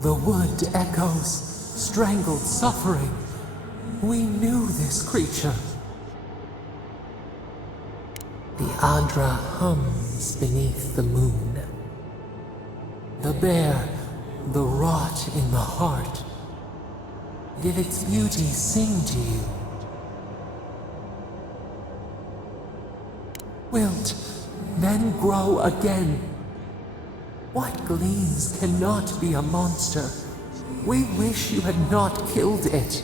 The wood echoes, strangled suffering. We knew this creature. The Adra hums beneath the moon. The bear, the rot in the heart. Did its beauty sing to you? Wilt, then grow again. What gleams cannot be a monster? We wish you had not killed it.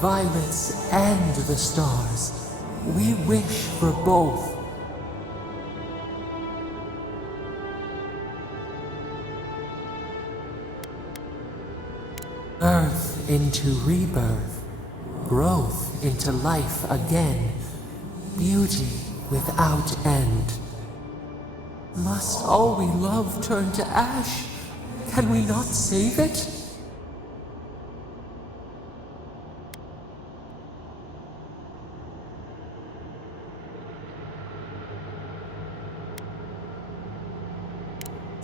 Violets and the stars. We wish for both. Earth into rebirth. Growth into life again. Beauty without end. Must all we love turn to ash? Can we not save it?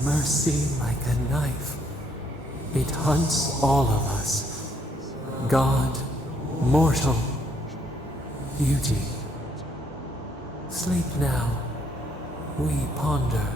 Mercy like a knife. It hunts all of us. God, mortal, beauty. Sleep now. We ponder.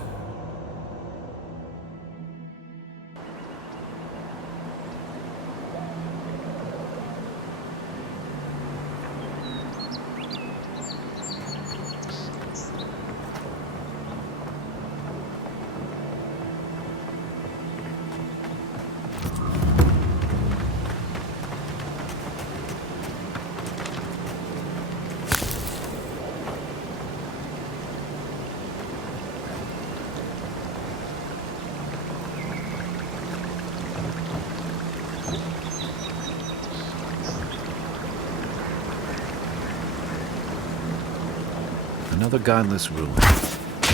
Another godless ruin.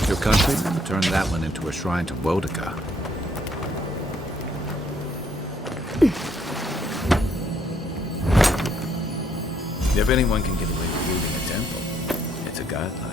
Your countrymen turned that one into a shrine to Wodika. If anyone can get away with looting a temple, it's a godlike.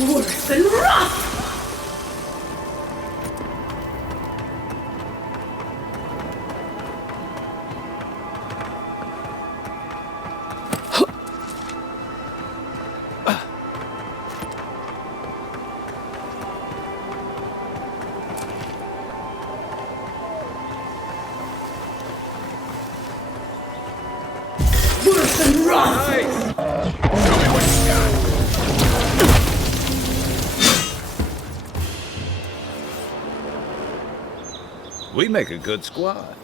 Worse than rough! Worse than rough! Show me what you got. We make a good squad.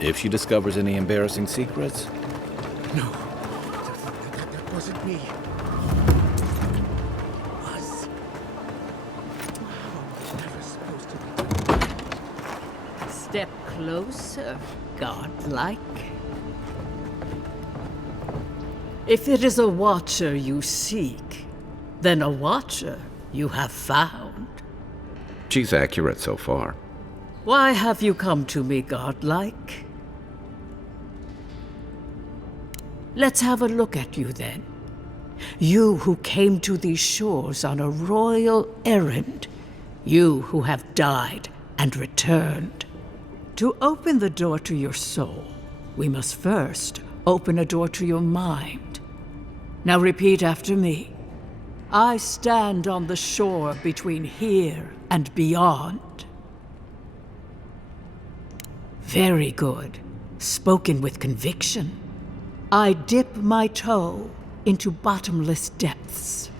If she discovers any embarrassing secrets, No. That wasn't me. Was. I was never supposed to be. Step closer, godlike. If it is a watcher you seek, then a watcher you have found. She's accurate so far. Why have you come to me, godlike? Let's have a look at you then. You who came to these shores on a royal errand. You who have died and returned. To open the door to your soul, we must first open a door to your mind. Now repeat after me. I stand on the shore between here and beyond. Very good. Spoken with conviction. I dip my toe into bottomless depths.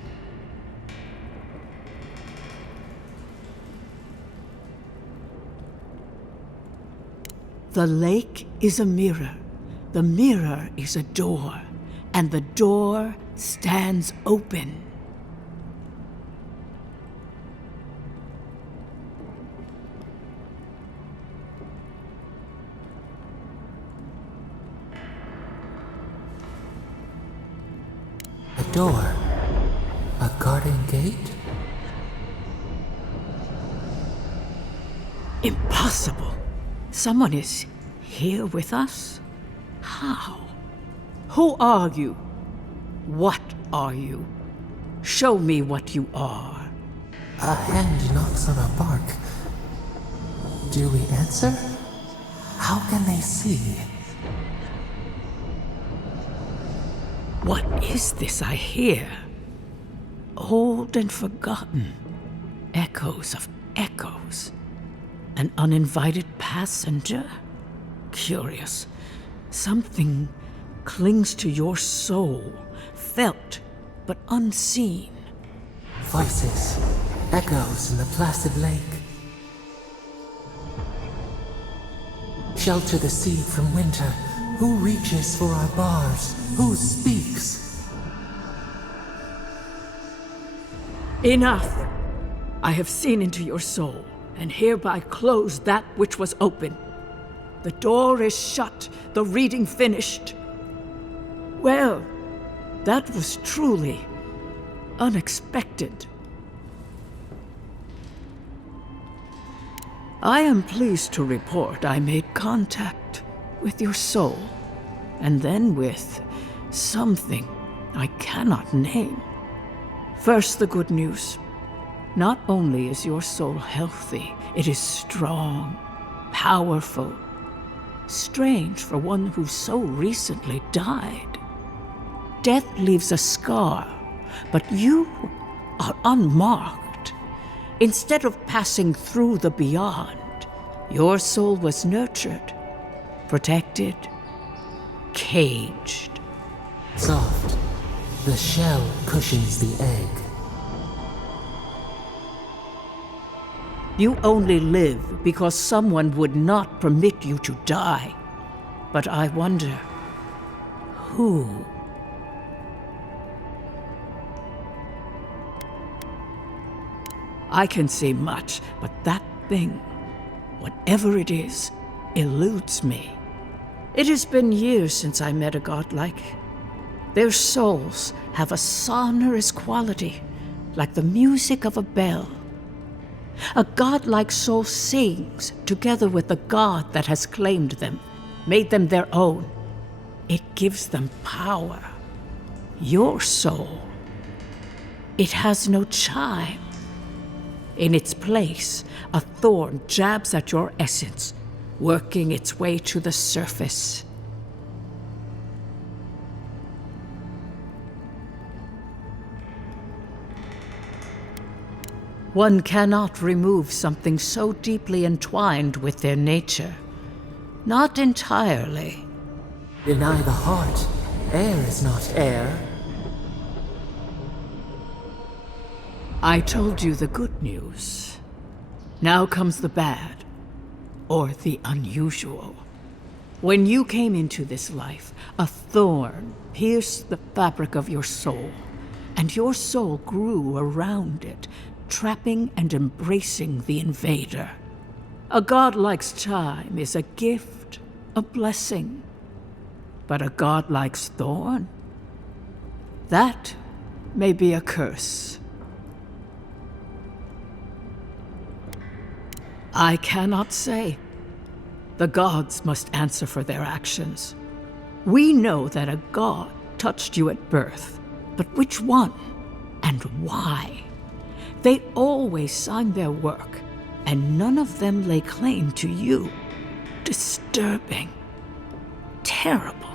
The lake is a mirror. The mirror is a door. And the door stands open. A door? A garden gate? Impossible. Someone is here with us? How? Who are you? What are you? Show me what you are. A hand knocks on our bark. Do we answer? How can they see? What is this I hear? Old and forgotten. Echoes of echoes. An uninvited passenger? Curious. Something clings to your soul, felt but unseen. Voices, echoes in the placid lake. Shelter the sea from winter, Who reaches for our bars? Who speaks? Enough! I have seen into your soul, and hereby close that which was open. The door is shut, the reading finished. Well, that was truly unexpected. I am pleased to report I made contact with your soul, and then with something I cannot name. First, the good news. Not only is your soul healthy, it is strong, powerful. Strange for one who so recently died. Death leaves a scar, but you are unmarked. Instead of passing through the beyond, your soul was nurtured, protected, caged. Soft. The shell cushions the egg. You only live because someone would not permit you to die. But I wonder, who? I can say much, but that thing, whatever it is, eludes me. It has been years since I met a godlike. Their souls have a sonorous quality, like the music of a bell. A godlike soul sings together with the god that has claimed them, made them their own. It gives them power. Your soul, it has no chime. In its place, a thorn jabs at your essence, working its way to the surface. One cannot remove something so deeply entwined with their nature. Not entirely. Deny the heart. Air is not air. I told you the good news. Now comes the bad, or the unusual. When you came into this life, a thorn pierced the fabric of your soul, and your soul grew around it, trapping and embracing the invader. A godlike's chime is a gift, a blessing. But a godlike's thorn? That may be a curse. I cannot say. The gods must answer for their actions. We know that a god touched you at birth, but which one and why? They always signed their work, and none of them lay claim to you. Disturbing. Terrible.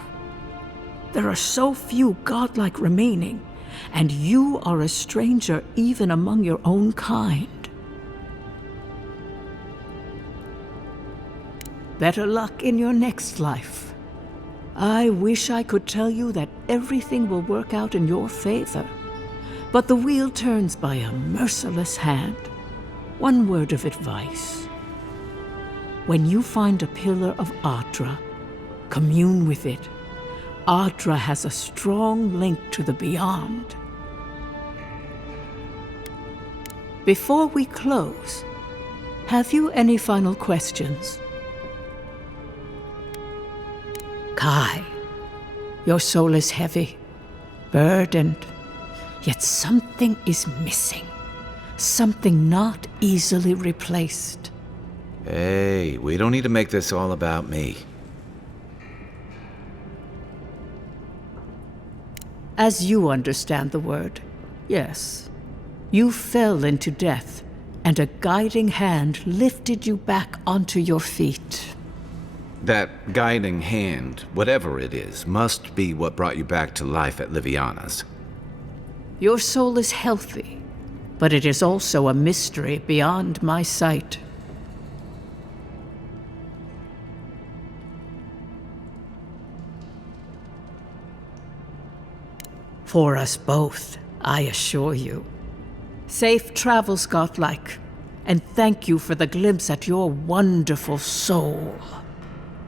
There are so few godlike remaining, and you are a stranger even among your own kind. Better luck in your next life. I wish I could tell you that everything will work out in your favor. But the wheel turns by a merciless hand. One word of advice. When you find a pillar of Adra, commune with it. Adra has a strong link to the beyond. Before we close, have you any final questions? Kai, your soul is heavy, burdened. Yet something is missing. Something not easily replaced. Hey, we don't need to make this all about me. As you understand the word, yes. You fell into death, and a guiding hand lifted you back onto your feet. That guiding hand, whatever it is, must be what brought you back to life at Liviana's. Your soul is healthy, but it is also a mystery beyond my sight. For us both, I assure you. Safe travels, godlike, and thank you for the glimpse at your wonderful soul.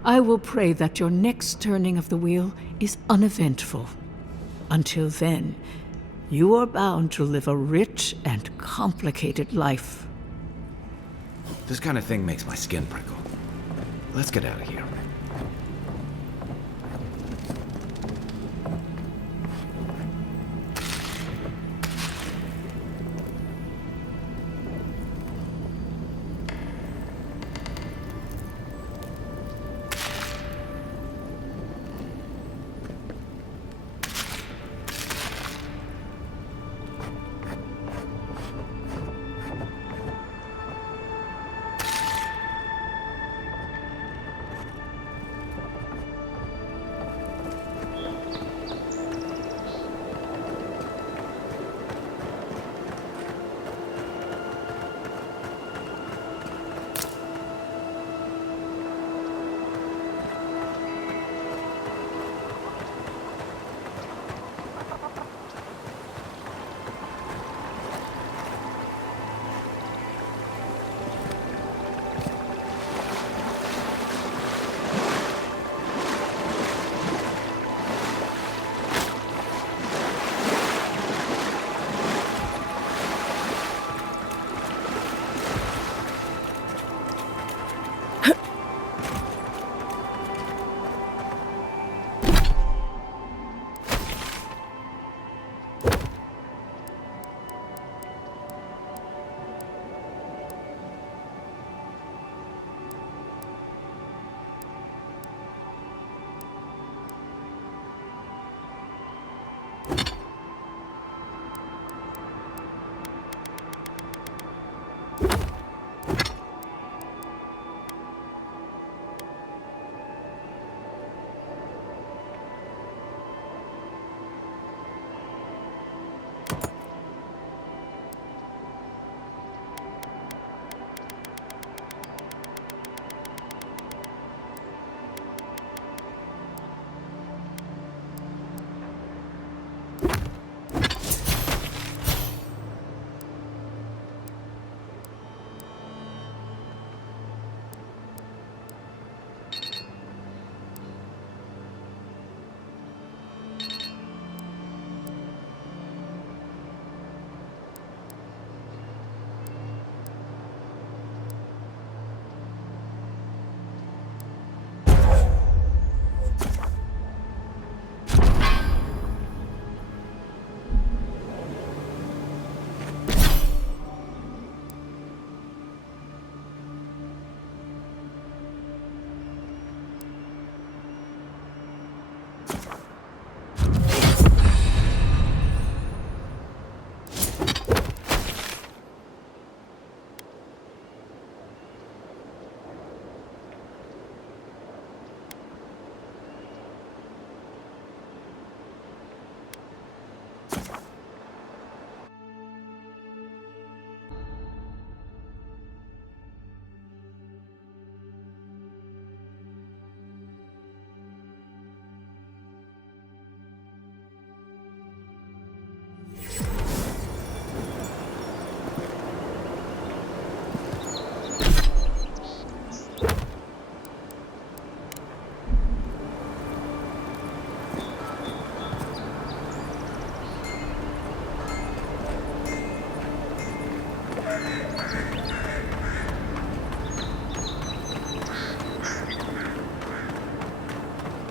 I will pray that your next turning of the wheel is uneventful. Until then, you are bound to live a rich and complicated life. This kind of thing makes my skin prickle. Let's get out of here.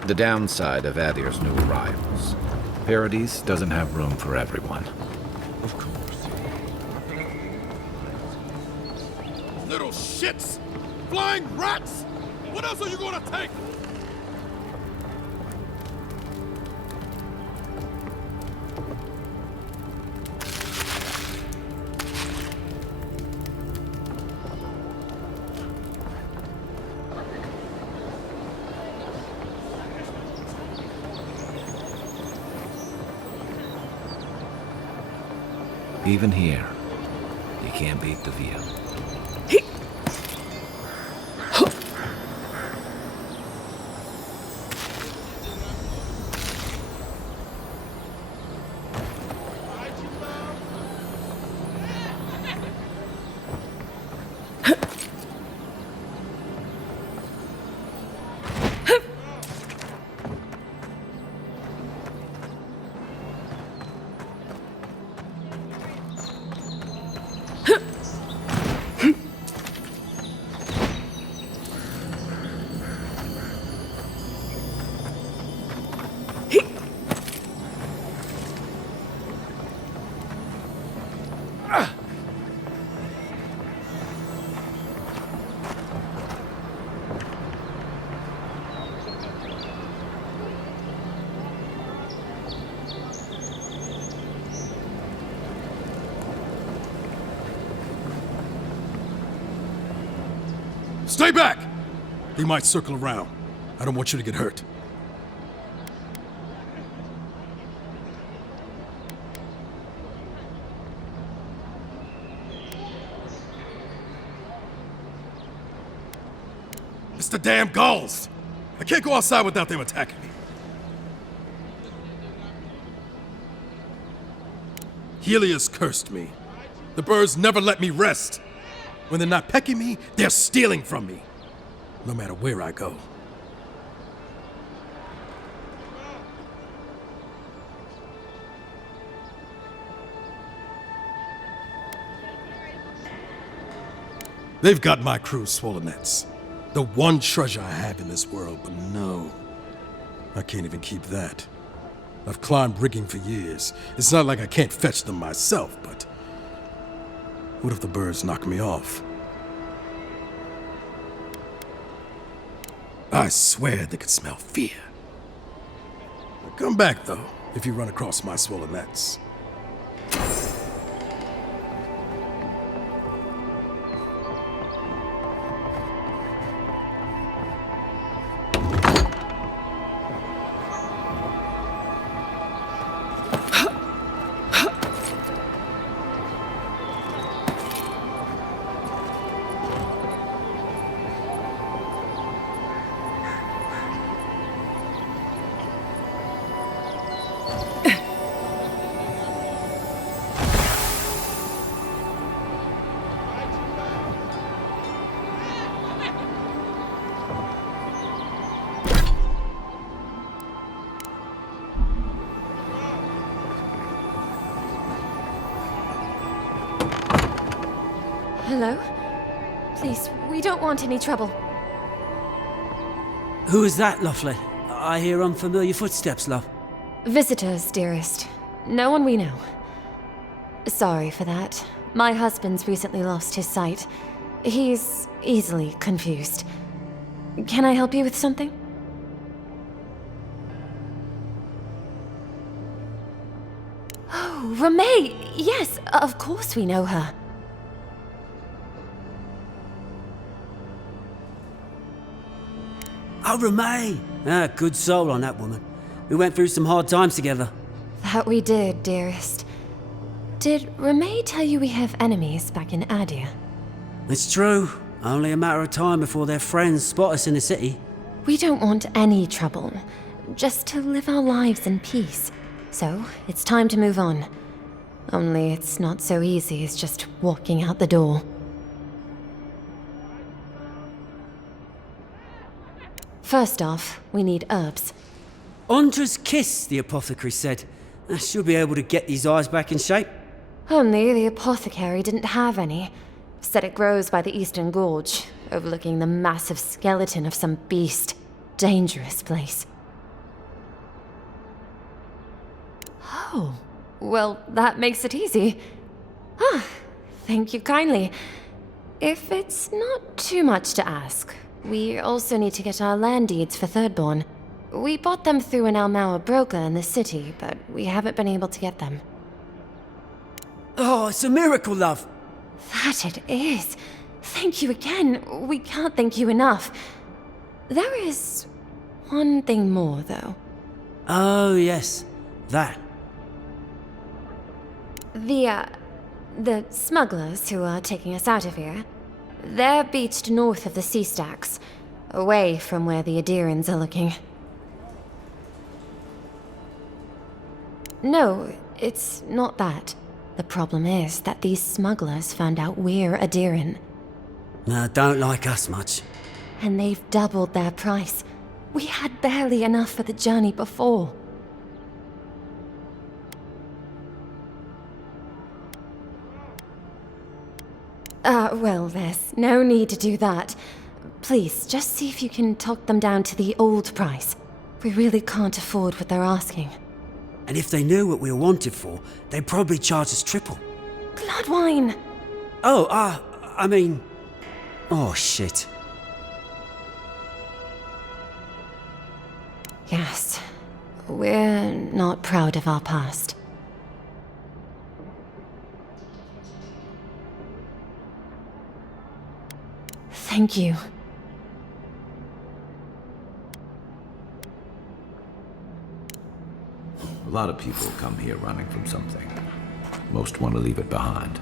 The downside of Adir's new arrivals. Paradise doesn't have room for everyone. Of course. Little shits! Flying rats! What else are you gonna take? Even here, you can't beat the view. Stay back! They might circle around. I don't want you to get hurt. It's the damn gulls! I can't go outside without them attacking me. Helios cursed me. The birds never let me rest. When they're not pecking me, they're stealing from me. No matter where I go. They've got my crew's swollen nets. The one treasure I have in this world, but no. I can't even keep that. I've climbed rigging for years. It's not like I can't fetch them myself, but what if the birds knock me off? I swear they could smell fear. Come back, though, if you run across my swollen nets. Hello? Please, we don't want any trouble. Who is that, Lovely? I hear unfamiliar footsteps, love. Visitors, dearest. No one we know. Sorry for that. My husband's recently lost his sight. He's easily confused. Can I help you with something? Oh, Ramay! Yes, of course we know her. Oh, Ramay! Ah, good soul on that woman. We went through some hard times together. That we did, dearest. Did Ramay tell you we have enemies back in Adia? It's true. Only a matter of time before their friends spot us in the city. We don't want any trouble. Just to live our lives in peace. So, it's time to move on. Only it's not so easy as just walking out the door. First off, we need herbs. Ondra's kiss, the apothecary said. She'll be able to get these eyes back in shape. Only the apothecary didn't have any. Said it grows by the Eastern Gorge, overlooking the massive skeleton of some beast. Dangerous place. Oh, well, that makes it easy. Ah, thank you kindly. If it's not too much to ask, we also need to get our land deeds for Thirdborn. We bought them through an Almauer broker in the city, but we haven't been able to get them. Oh, it's a miracle, love. That it is. Thank you again. We can't thank you enough. There is one thing more, though. Oh, yes. That. The smugglers who are taking us out of here, they're beached north of the sea stacks, away from where the Adirans are looking. No, it's not that. The problem is that these smugglers found out we're Adiran. Don't like us much. And they've doubled their price. We had barely enough for the journey before. Well, there's no need to do that. Please, just see if you can talk them down to the old price. We really can't afford what they're asking. And if they knew what we were wanted for, they'd probably charge us triple. Bloodwine! Oh, I mean... Oh, shit. Yes. We're not proud of our past. Thank you. lot of people come here running from something. Most want to leave it behind.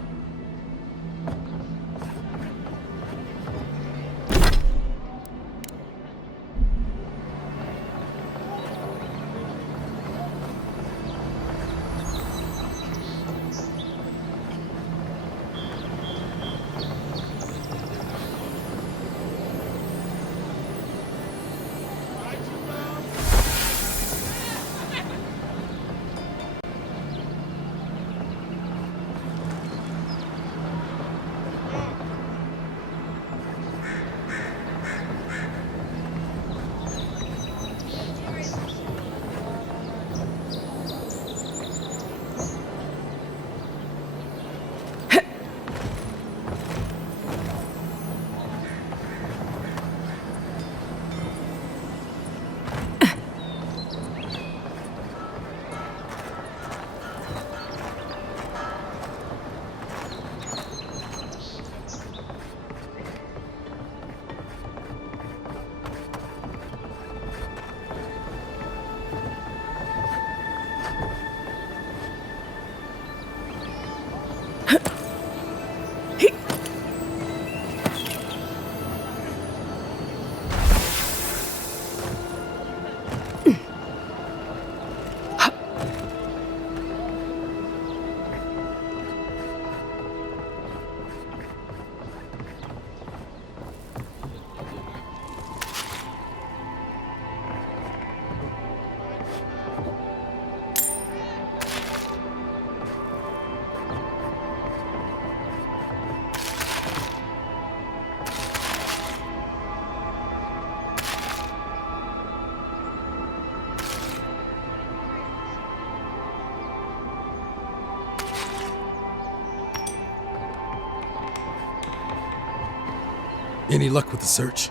Any luck with the search?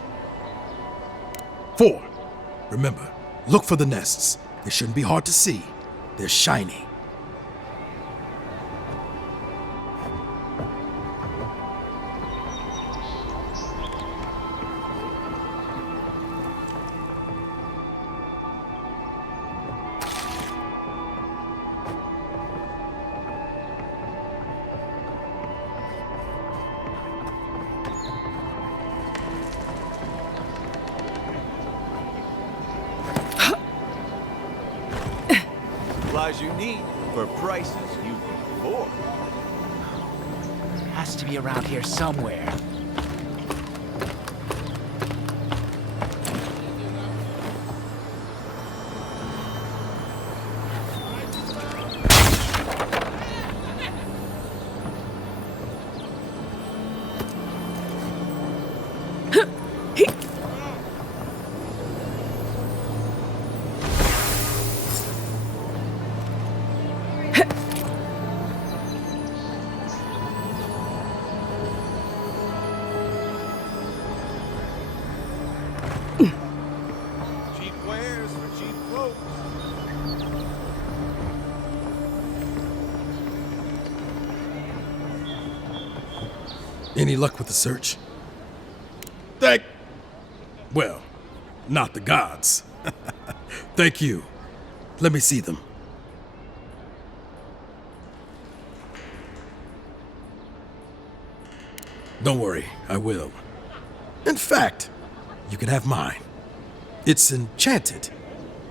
4. Remember, look for the nests. They shouldn't be hard to see. They're shiny. Supplies you need for prices you can afford. Has to be around here somewhere. Any luck with the search? Well, not the gods. Thank you. Let me see them. Don't worry, I will. In fact, you can have mine. It's enchanted.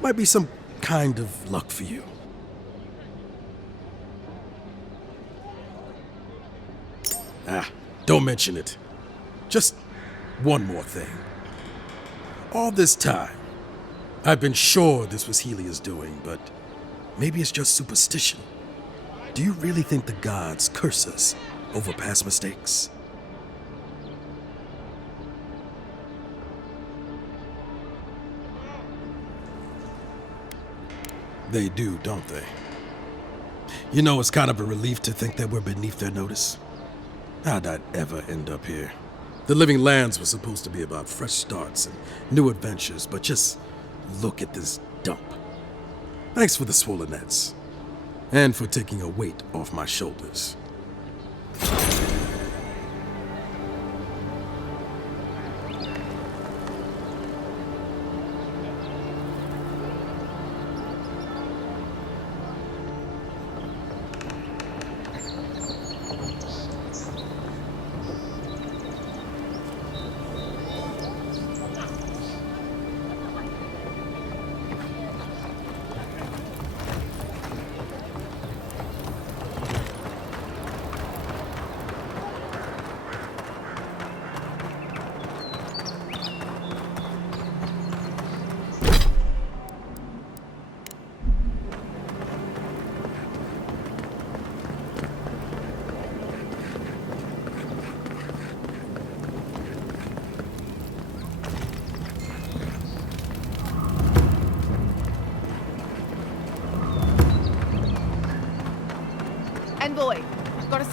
Might be some kind of luck for you. Don't mention it. Just one more thing. All this time, I've been sure this was Helia's doing, but maybe it's just superstition. Do you really think the gods curse us over past mistakes? They do, don't they? You know, it's kind of a relief to think that we're beneath their notice. How'd I ever end up here? The Living Lands was supposed to be about fresh starts and new adventures, but just look at this dump. Thanks for the swollen nets, and for taking a weight off my shoulders.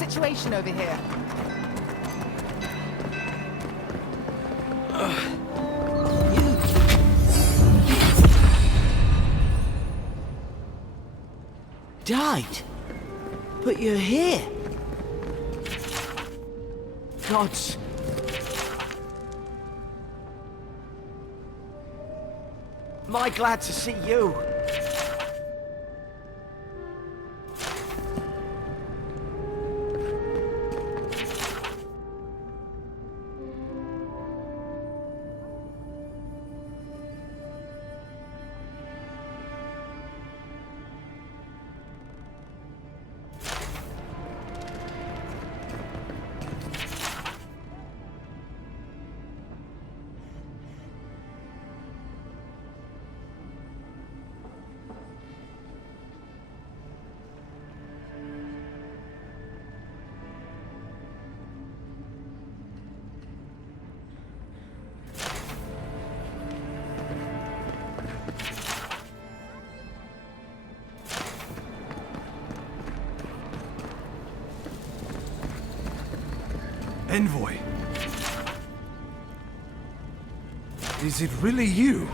situation over here? Died? But you're here. Gods. My glad to see you. Envoy. Is it really you?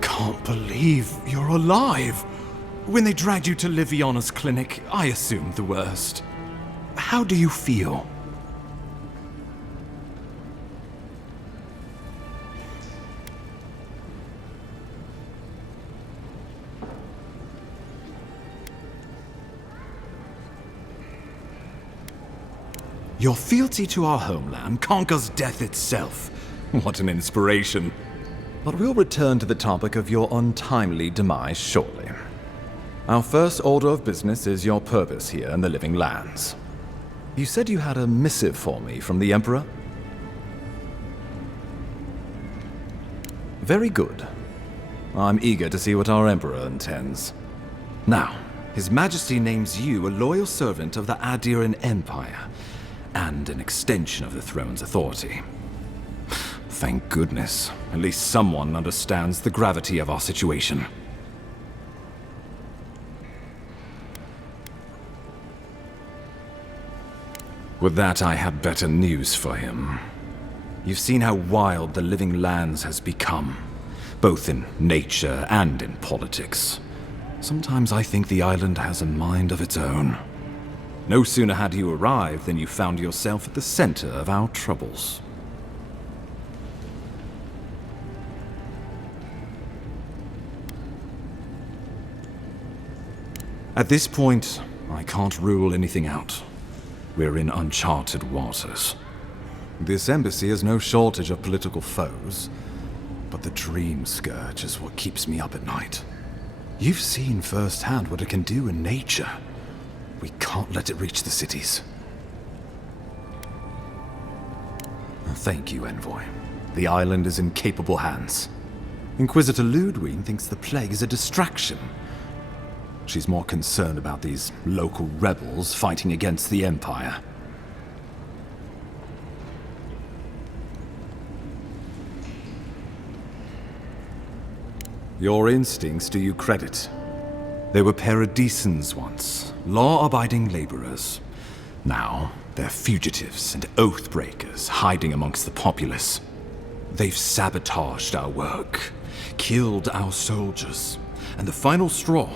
Can't believe you're alive. When they dragged you to Liviana's clinic, I assumed the worst. How do you feel? Your fealty to our homeland conquers death itself. What an inspiration. But we'll return to the topic of your untimely demise shortly. Our first order of business is your purpose here in the Living Lands. You said you had a missive for me from the Emperor? Very good. I'm eager to see what our Emperor intends. Now, His Majesty names you a loyal servant of the Adiran Empire, and an extension of the throne's authority. Thank goodness. At least someone understands the gravity of our situation. With that, I had better news for him. You've seen how wild the Living Lands has become, both in nature and in politics. Sometimes I think the island has a mind of its own. No sooner had you arrived than you found yourself at the center of our troubles. At this point, I can't rule anything out. We're in uncharted waters. This embassy has no shortage of political foes, but the Dream Scourge is what keeps me up at night. You've seen firsthand what it can do in nature. We can't let it reach the cities. Thank you, Envoy. The island is in capable hands. Inquisitor Ludwig thinks the plague is a distraction. She's more concerned about these local rebels fighting against the Empire. Your instincts do you credit. They were paradisans once, law-abiding laborers. Now, they're fugitives and oath-breakers hiding amongst the populace. They've sabotaged our work, killed our soldiers, and the final straw,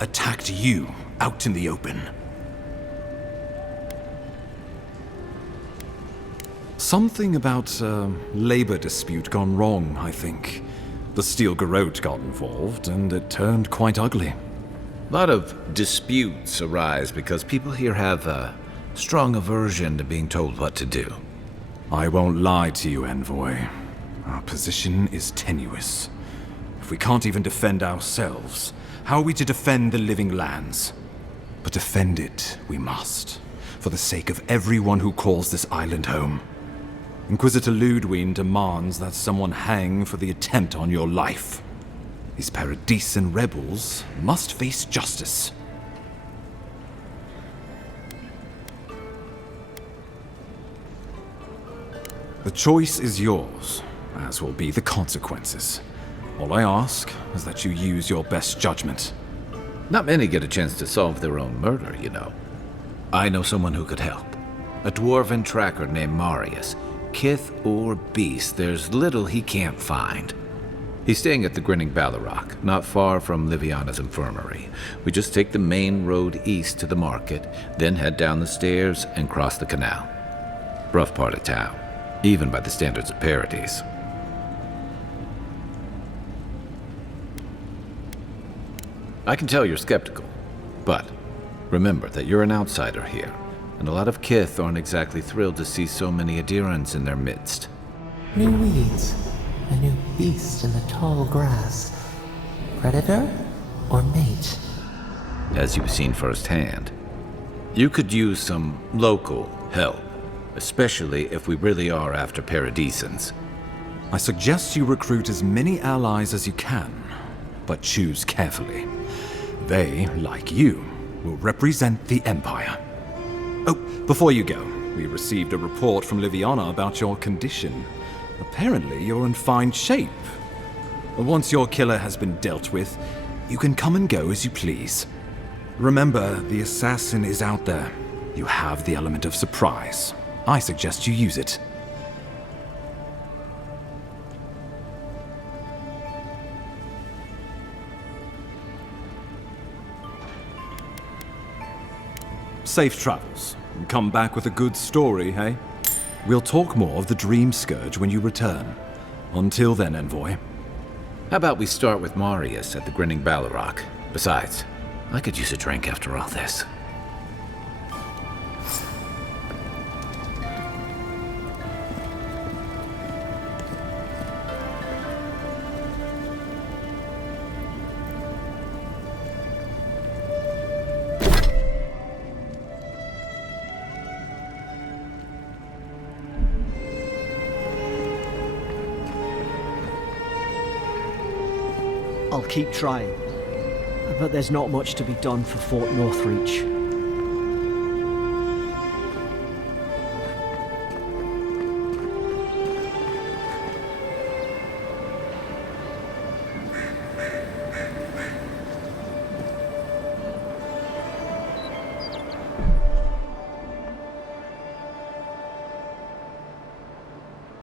attacked you out in the open. Something about a labor dispute gone wrong, I think. The Steel Garrote got involved, and it turned quite ugly. A lot of disputes arise because people here have a strong aversion to being told what to do. I won't lie to you, Envoy. Our position is tenuous. If we can't even defend ourselves, how are we to defend the living lands? But defend it we must, for the sake of everyone who calls this island home. Inquisitor Ludwine demands that someone hang for the attempt on your life. These Paradisen rebels must face justice. The choice is yours, as will be the consequences. All I ask is that you use your best judgment. Not many get a chance to solve their own murder, you know. I know someone who could help. A dwarven tracker named Marius. Kith or beast, there's little he can't find. He's staying at the Grinning Ballarrock, not far from Liviana's infirmary. We just take the main road east to the market, then head down the stairs and cross the canal. Rough part of town, even by the standards of Paradise. I can tell you're skeptical, but remember that you're an outsider here, and a lot of Kith aren't exactly thrilled to see so many Adirans in their midst. New weeds, a new beast in the tall grass. Predator or mate? As you've seen firsthand, you could use some local help, especially if we really are after Paradisans. I suggest you recruit as many allies as you can, but choose carefully. They, like you, will represent the Empire. Oh, before you go, we received a report from Liviana about your condition. Apparently, you're in fine shape. Once your killer has been dealt with, you can come and go as you please. Remember, the assassin is out there. You have the element of surprise. I suggest you use it. Safe travels. And come back with a good story, hey? We'll talk more of the Dream Scourge when you return. Until then, Envoy. How about we start with Marius at the Grinning Ballarrock? Besides, I could use a drink after all this. I'll keep trying, but there's not much to be done for Fort Northreach.